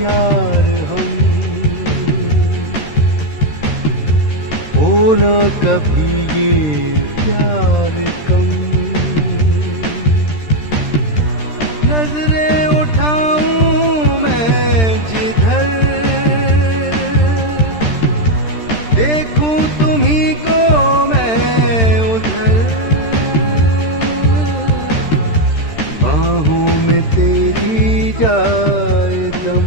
यार हम, होना कभी ये प्यार कम, नजरें उठाऊं मैं जिधर, देखूं तुम्ही को मैं उधर, बाहों में तेरी जाए दम।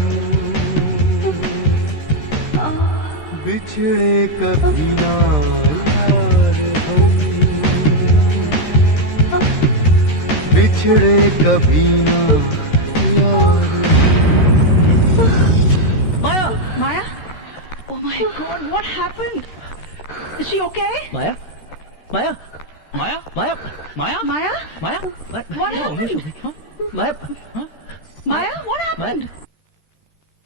बिछड़े कभी ना बिछड़े कभी ना माया माया oh my god what happened is she okay Maya Maya Maya Maya Maya Maya Maya what happened Maya Maya what happened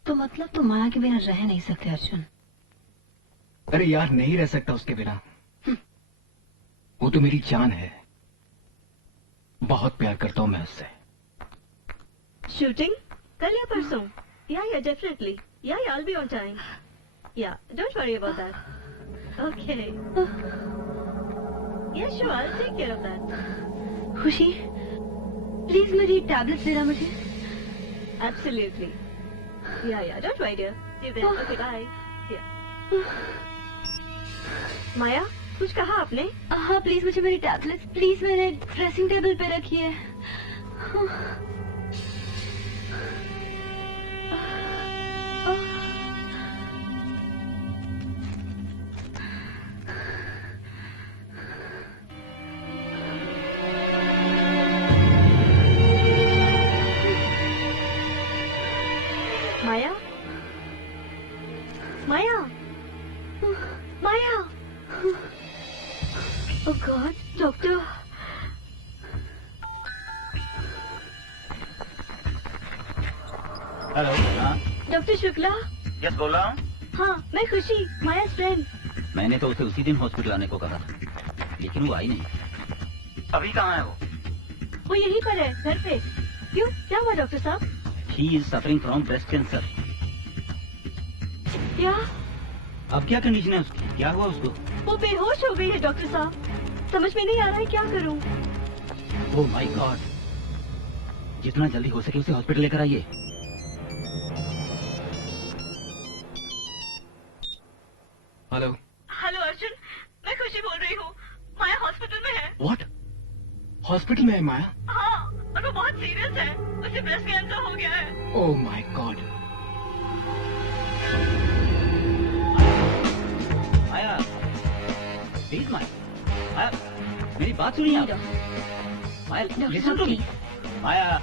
तो मतलब तुम माया के बिना रह नहीं सकते अर्जुन? अरे यार नहीं रह सकता उसके बिना। वो तो मेरी जान है। बहुत प्यार करता हूँ मैं उससे। शूटिंग कल या परसों? या डेफिनेटली या I'll be on time. Yeah, don't worry about that. Okay. Yeah, sure, I'll take care of that. खुशी प्लीज मेरी टैबलेट देना मुझे। Absolutely. Yeah, don't worry dear. See you then. Okay, bye. Yeah. माया कुछ कहा आपने? हाँ please मुझे मेरी टैबलेट प्लीज मैंने ड्रेसिंग टेबल पे रखी है। माया माया माया Oh God, डॉक्टर। हेलो। हाँ डॉक्टर शुक्ला। यस बोल रहा हूँ। हाँ मैं खुशी, माया फ्रेंड। मैंने तो उसे उसी दिन हॉस्पिटल आने को कहा था, लेकिन वो आई नहीं। अभी कहाँ है वो यहीं पर है, घर पे। क्यों, क्या हुआ डॉक्टर साहब? He is suffering from breast cancer. क्या? अब क्या कंडीशन है उसकी? क्या हुआ उसको? वो बेहोश हो गई है डॉक्टर साहब। समझ में नहीं आ रहा है क्या करूं। ओह माय गॉड, जितना जल्दी हो सके उसे हॉस्पिटल लेकर आइए। हेलो। हेलो अर्जुन, मैं खुशी बोल रही हूँ। माया हॉस्पिटल में है। व्हाट? हॉस्पिटल में है माया? हाँ, और वो बहुत सीरियस है। उसे ब्रेस्ट कैंसर हो गया है। Oh my god. Maya, please Maya, Maya, मेरी बात सुनिए आप। Maya, listen to me. Maya,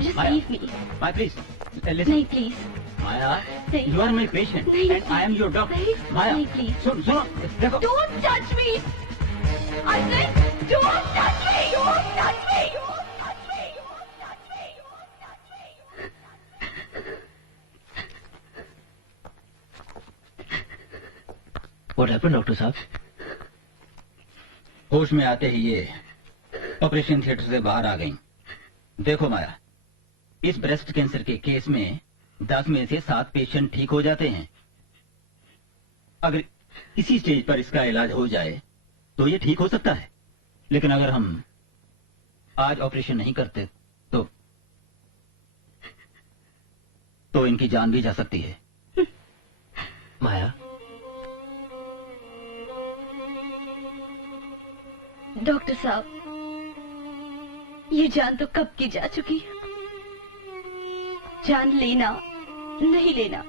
Just Maya, leave me. Maya please, listen. नहीं प्लीज। माया, नहीं। you are my patient and I am your doctor. नहीं, माया, नहीं प्लीज। सुनो, देखो। Don't touch me. I said, don't touch me. Don't touch me. Don't touch me. Don't touch me. Don't touch me. What happened, doctor साहब? होश में आते ही ये operation theatre से बाहर आ गई। देखो माया, इस ब्रेस्ट कैंसर के केस में 10 में से 7 पेशेंट ठीक हो जाते हैं। अगर इसी स्टेज पर इसका इलाज हो जाए तो ये ठीक हो सकता है, लेकिन अगर हम आज ऑपरेशन नहीं करते तो इनकी जान भी जा सकती है। माया, डॉक्टर साहब, ये जान तो कब की जा चुकी। जान लेना नहीं लेना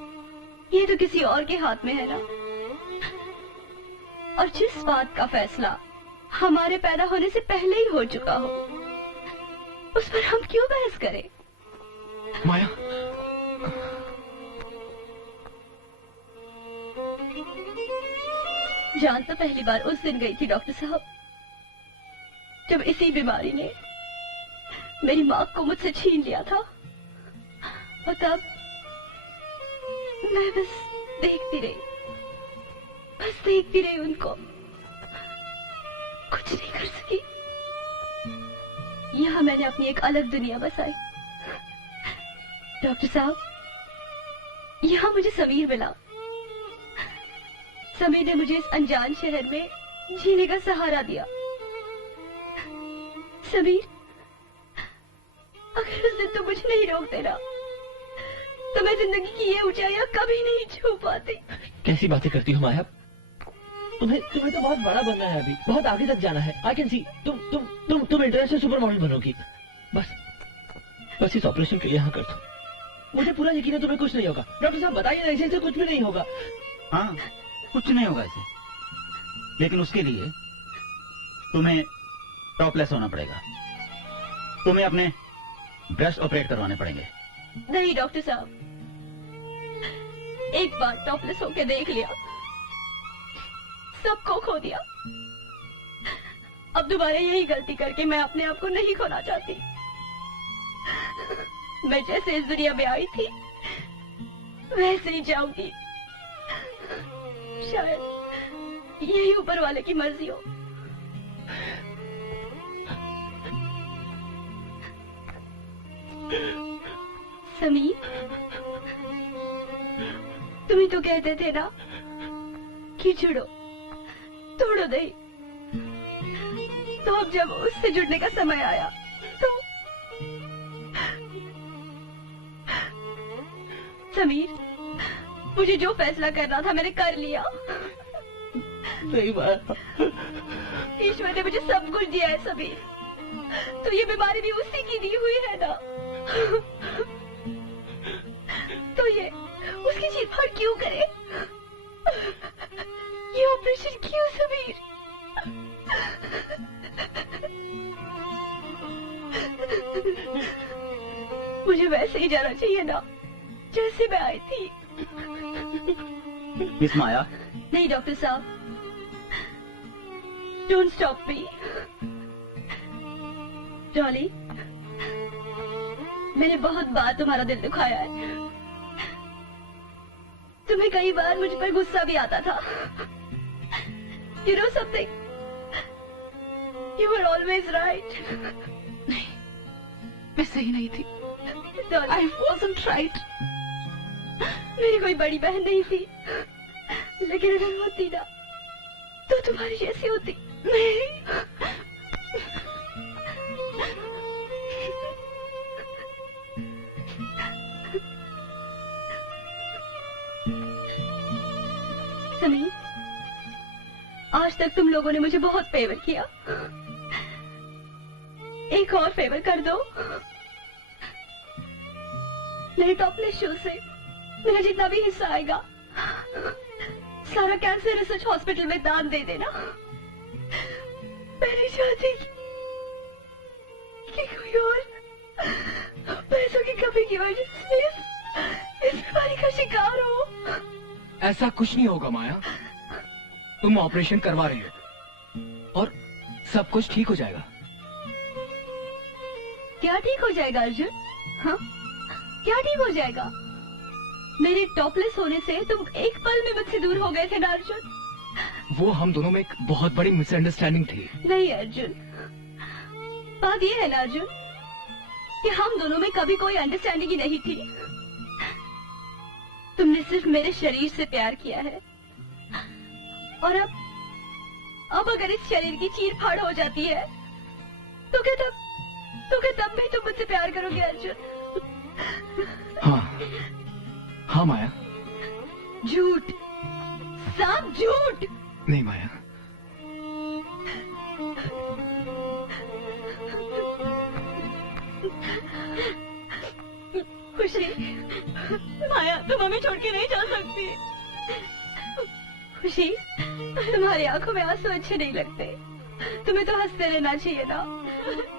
ये तो किसी और के हाथ में है ना। और जिस बात का फैसला हमारे पैदा होने से पहले ही हो चुका हो, उस पर हम क्यों बहस करें? माया, जान तो पहली बार उस दिन गई थी डॉक्टर साहब, जब इसी बीमारी ने मेरी माँ को मुझसे छीन लिया था। और तब मैं बस देखती रही उनको, कुछ नहीं कर सकी। यहाँ मैंने अपनी एक अलग दुनिया बसाई। डॉक्टर साहब, यहाँ मुझे समीर मिला। समीर ने मुझे इस अनजान शहर में जीने का सहारा दिया। समीर, अगर उस दिन तुम मुझे नहीं रोक देना तो मैं जिंदगी की ये ऊंचाइयां कभी नहीं छू पाती। कैसी बातें करती हो माया? तुम्हें तो बहुत बड़ा बनना है, अभी बहुत आगे तक जाना है। आई कैन सी तुम इंटरनेशनल सुपर मॉडल बनोगी। बस इस ऑपरेशन के लिए हाँ कर दो। मुझे पूरा यकीन है तुम्हें कुछ नहीं होगा। डॉक्टर साहब बताइए ना, ऐसे कुछ भी नहीं होगा। हाँ कुछ नहीं होगा इसे, लेकिन उसके लिए तुम्हें टॉपलेस होना पड़ेगा। तुम्हें अपने ब्रेस्ट ऑपरेट करवाने पड़ेंगे। नहीं डॉक्टर साहब, एक बार टॉपलेस होके देख लिया, सबको खो दिया। अब दोबारा यही गलती करके मैं अपने आप को नहीं खोना चाहती। मैं जैसे इस दुनिया में आई थी वैसे ही जाऊंगी। शायद यही ऊपर वाले की मर्जी हो। समीर, तुम ही तो कहते थे ना कि जुड़ो, तोड़ो नहीं। तो अब जब उससे जुड़ने का समय आया तो समीर, मुझे जो फैसला करना था मैंने कर लिया। सही बात। ईश्वर ने मुझे सब कुछ दिया है समीर, तो ये बीमारी भी उसी की दी हुई है ना। तो ये उसकी चीरफाड़ क्यों करे? ये ऑपरेशन क्यों समीर? मुझे वैसे ही जाना चाहिए ना जैसे मैं आई थी। मिस माया। नहीं डॉक्टर साहब, डोंट स्टॉप मी। डॉली, मैंने बहुत बार तुम्हारा दिल दुखाया है। तुम्हें कई बार मुझ पर गुस्सा भी आता था। You know something? You were always right. नहीं, मैं सही नहीं थी। I wasn't right. मेरी कोई बड़ी बहन नहीं थी, लेकिन अगर होती ना तो तुम्हारी जैसी होती। नहीं। समीर, आज तक तुम लोगों ने मुझे बहुत फेवर किया, एक और फेवर कर दो। मेरे टॉपलेस शो से मेरा जितना भी हिस्सा आएगा सारा कैंसर रिसर्च हॉस्पिटल में दान दे देना। मैं नहीं चाहती कि कोई और पैसों की कमी की वजह से इस बीमारी का शिकार हो। ऐसा कुछ नहीं होगा माया, तुम ऑपरेशन करवा रही हो और सब कुछ ठीक हो जाएगा। क्या ठीक हो जाएगा अर्जुन? हाँ, क्या ठीक हो जाएगा? मेरे टॉपलेस होने से तुम एक पल में मुझसे दूर हो गए थे ना अर्जुन? वो हम दोनों में एक बहुत बड़ी मिसअंडरस्टैंडिंग थी। नहीं अर्जुन, बात ये है ना अर्जुन कि हम दोनों में कभी कोई अंडरस्टैंडिंग ही नहीं थी। तुमने सिर्फ मेरे शरीर से प्यार किया है, और अब अगर इस शरीर की चीर फाड़ हो जाती है तो क्या तब भी तुम मुझसे प्यार करोगे अर्जुन? हाँ हाँ माया। झूठ, सब झूठ। नहीं माया, खुशी, माया तुम हमें छोड़ के नहीं जा सकती। खुशी, तुम्हारी आंखों में आंसू अच्छे नहीं लगते, तुम्हें तो हंसते रहना चाहिए ना।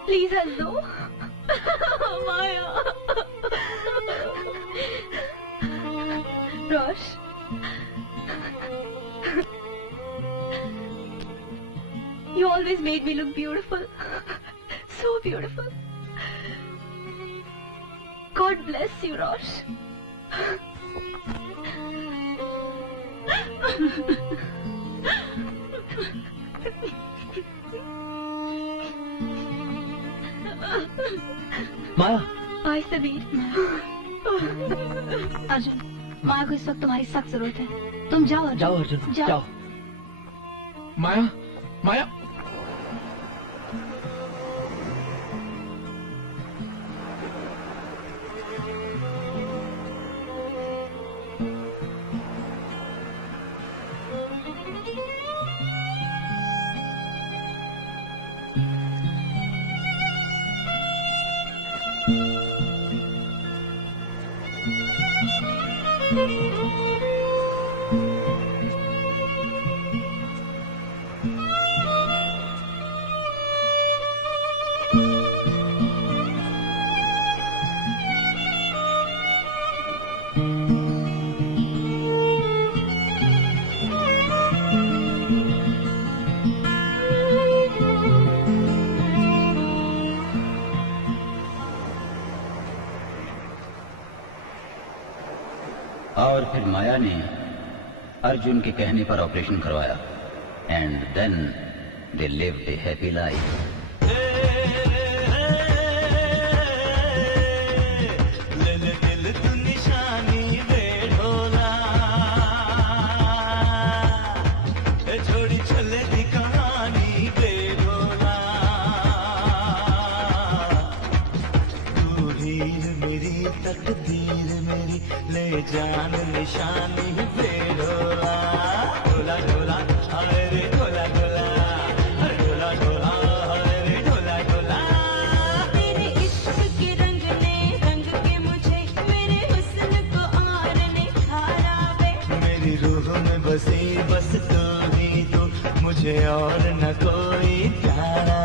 प्लीज हंस दो। माया। रोश, you always made me look beautiful, so beautiful. God bless you, Rosh. माया। हाय सबीर। अर्जुन, माया को इस वक्त तुम्हारी सख्त जरूरत है। तुम जाओ अर्जुन। जाओ अर्जुन, जाओ। माया, माया। और फिर माया ने अर्जुन के कहने पर ऑपरेशन करवाया and then they lived a happy life. तकदीर मेरी ले जान निशानी बेडोला ढोला ढोला हाय रे ढोला ढोला अरे ढोला ढोला हाय रे ढोला ढोला। तेरे इश्क के रंग ने रंग के मुझे मेरे हुस्न को और निखारा वे। मेरी रूह में बसी बस तू ही तू मुझे और न कोई प्यारा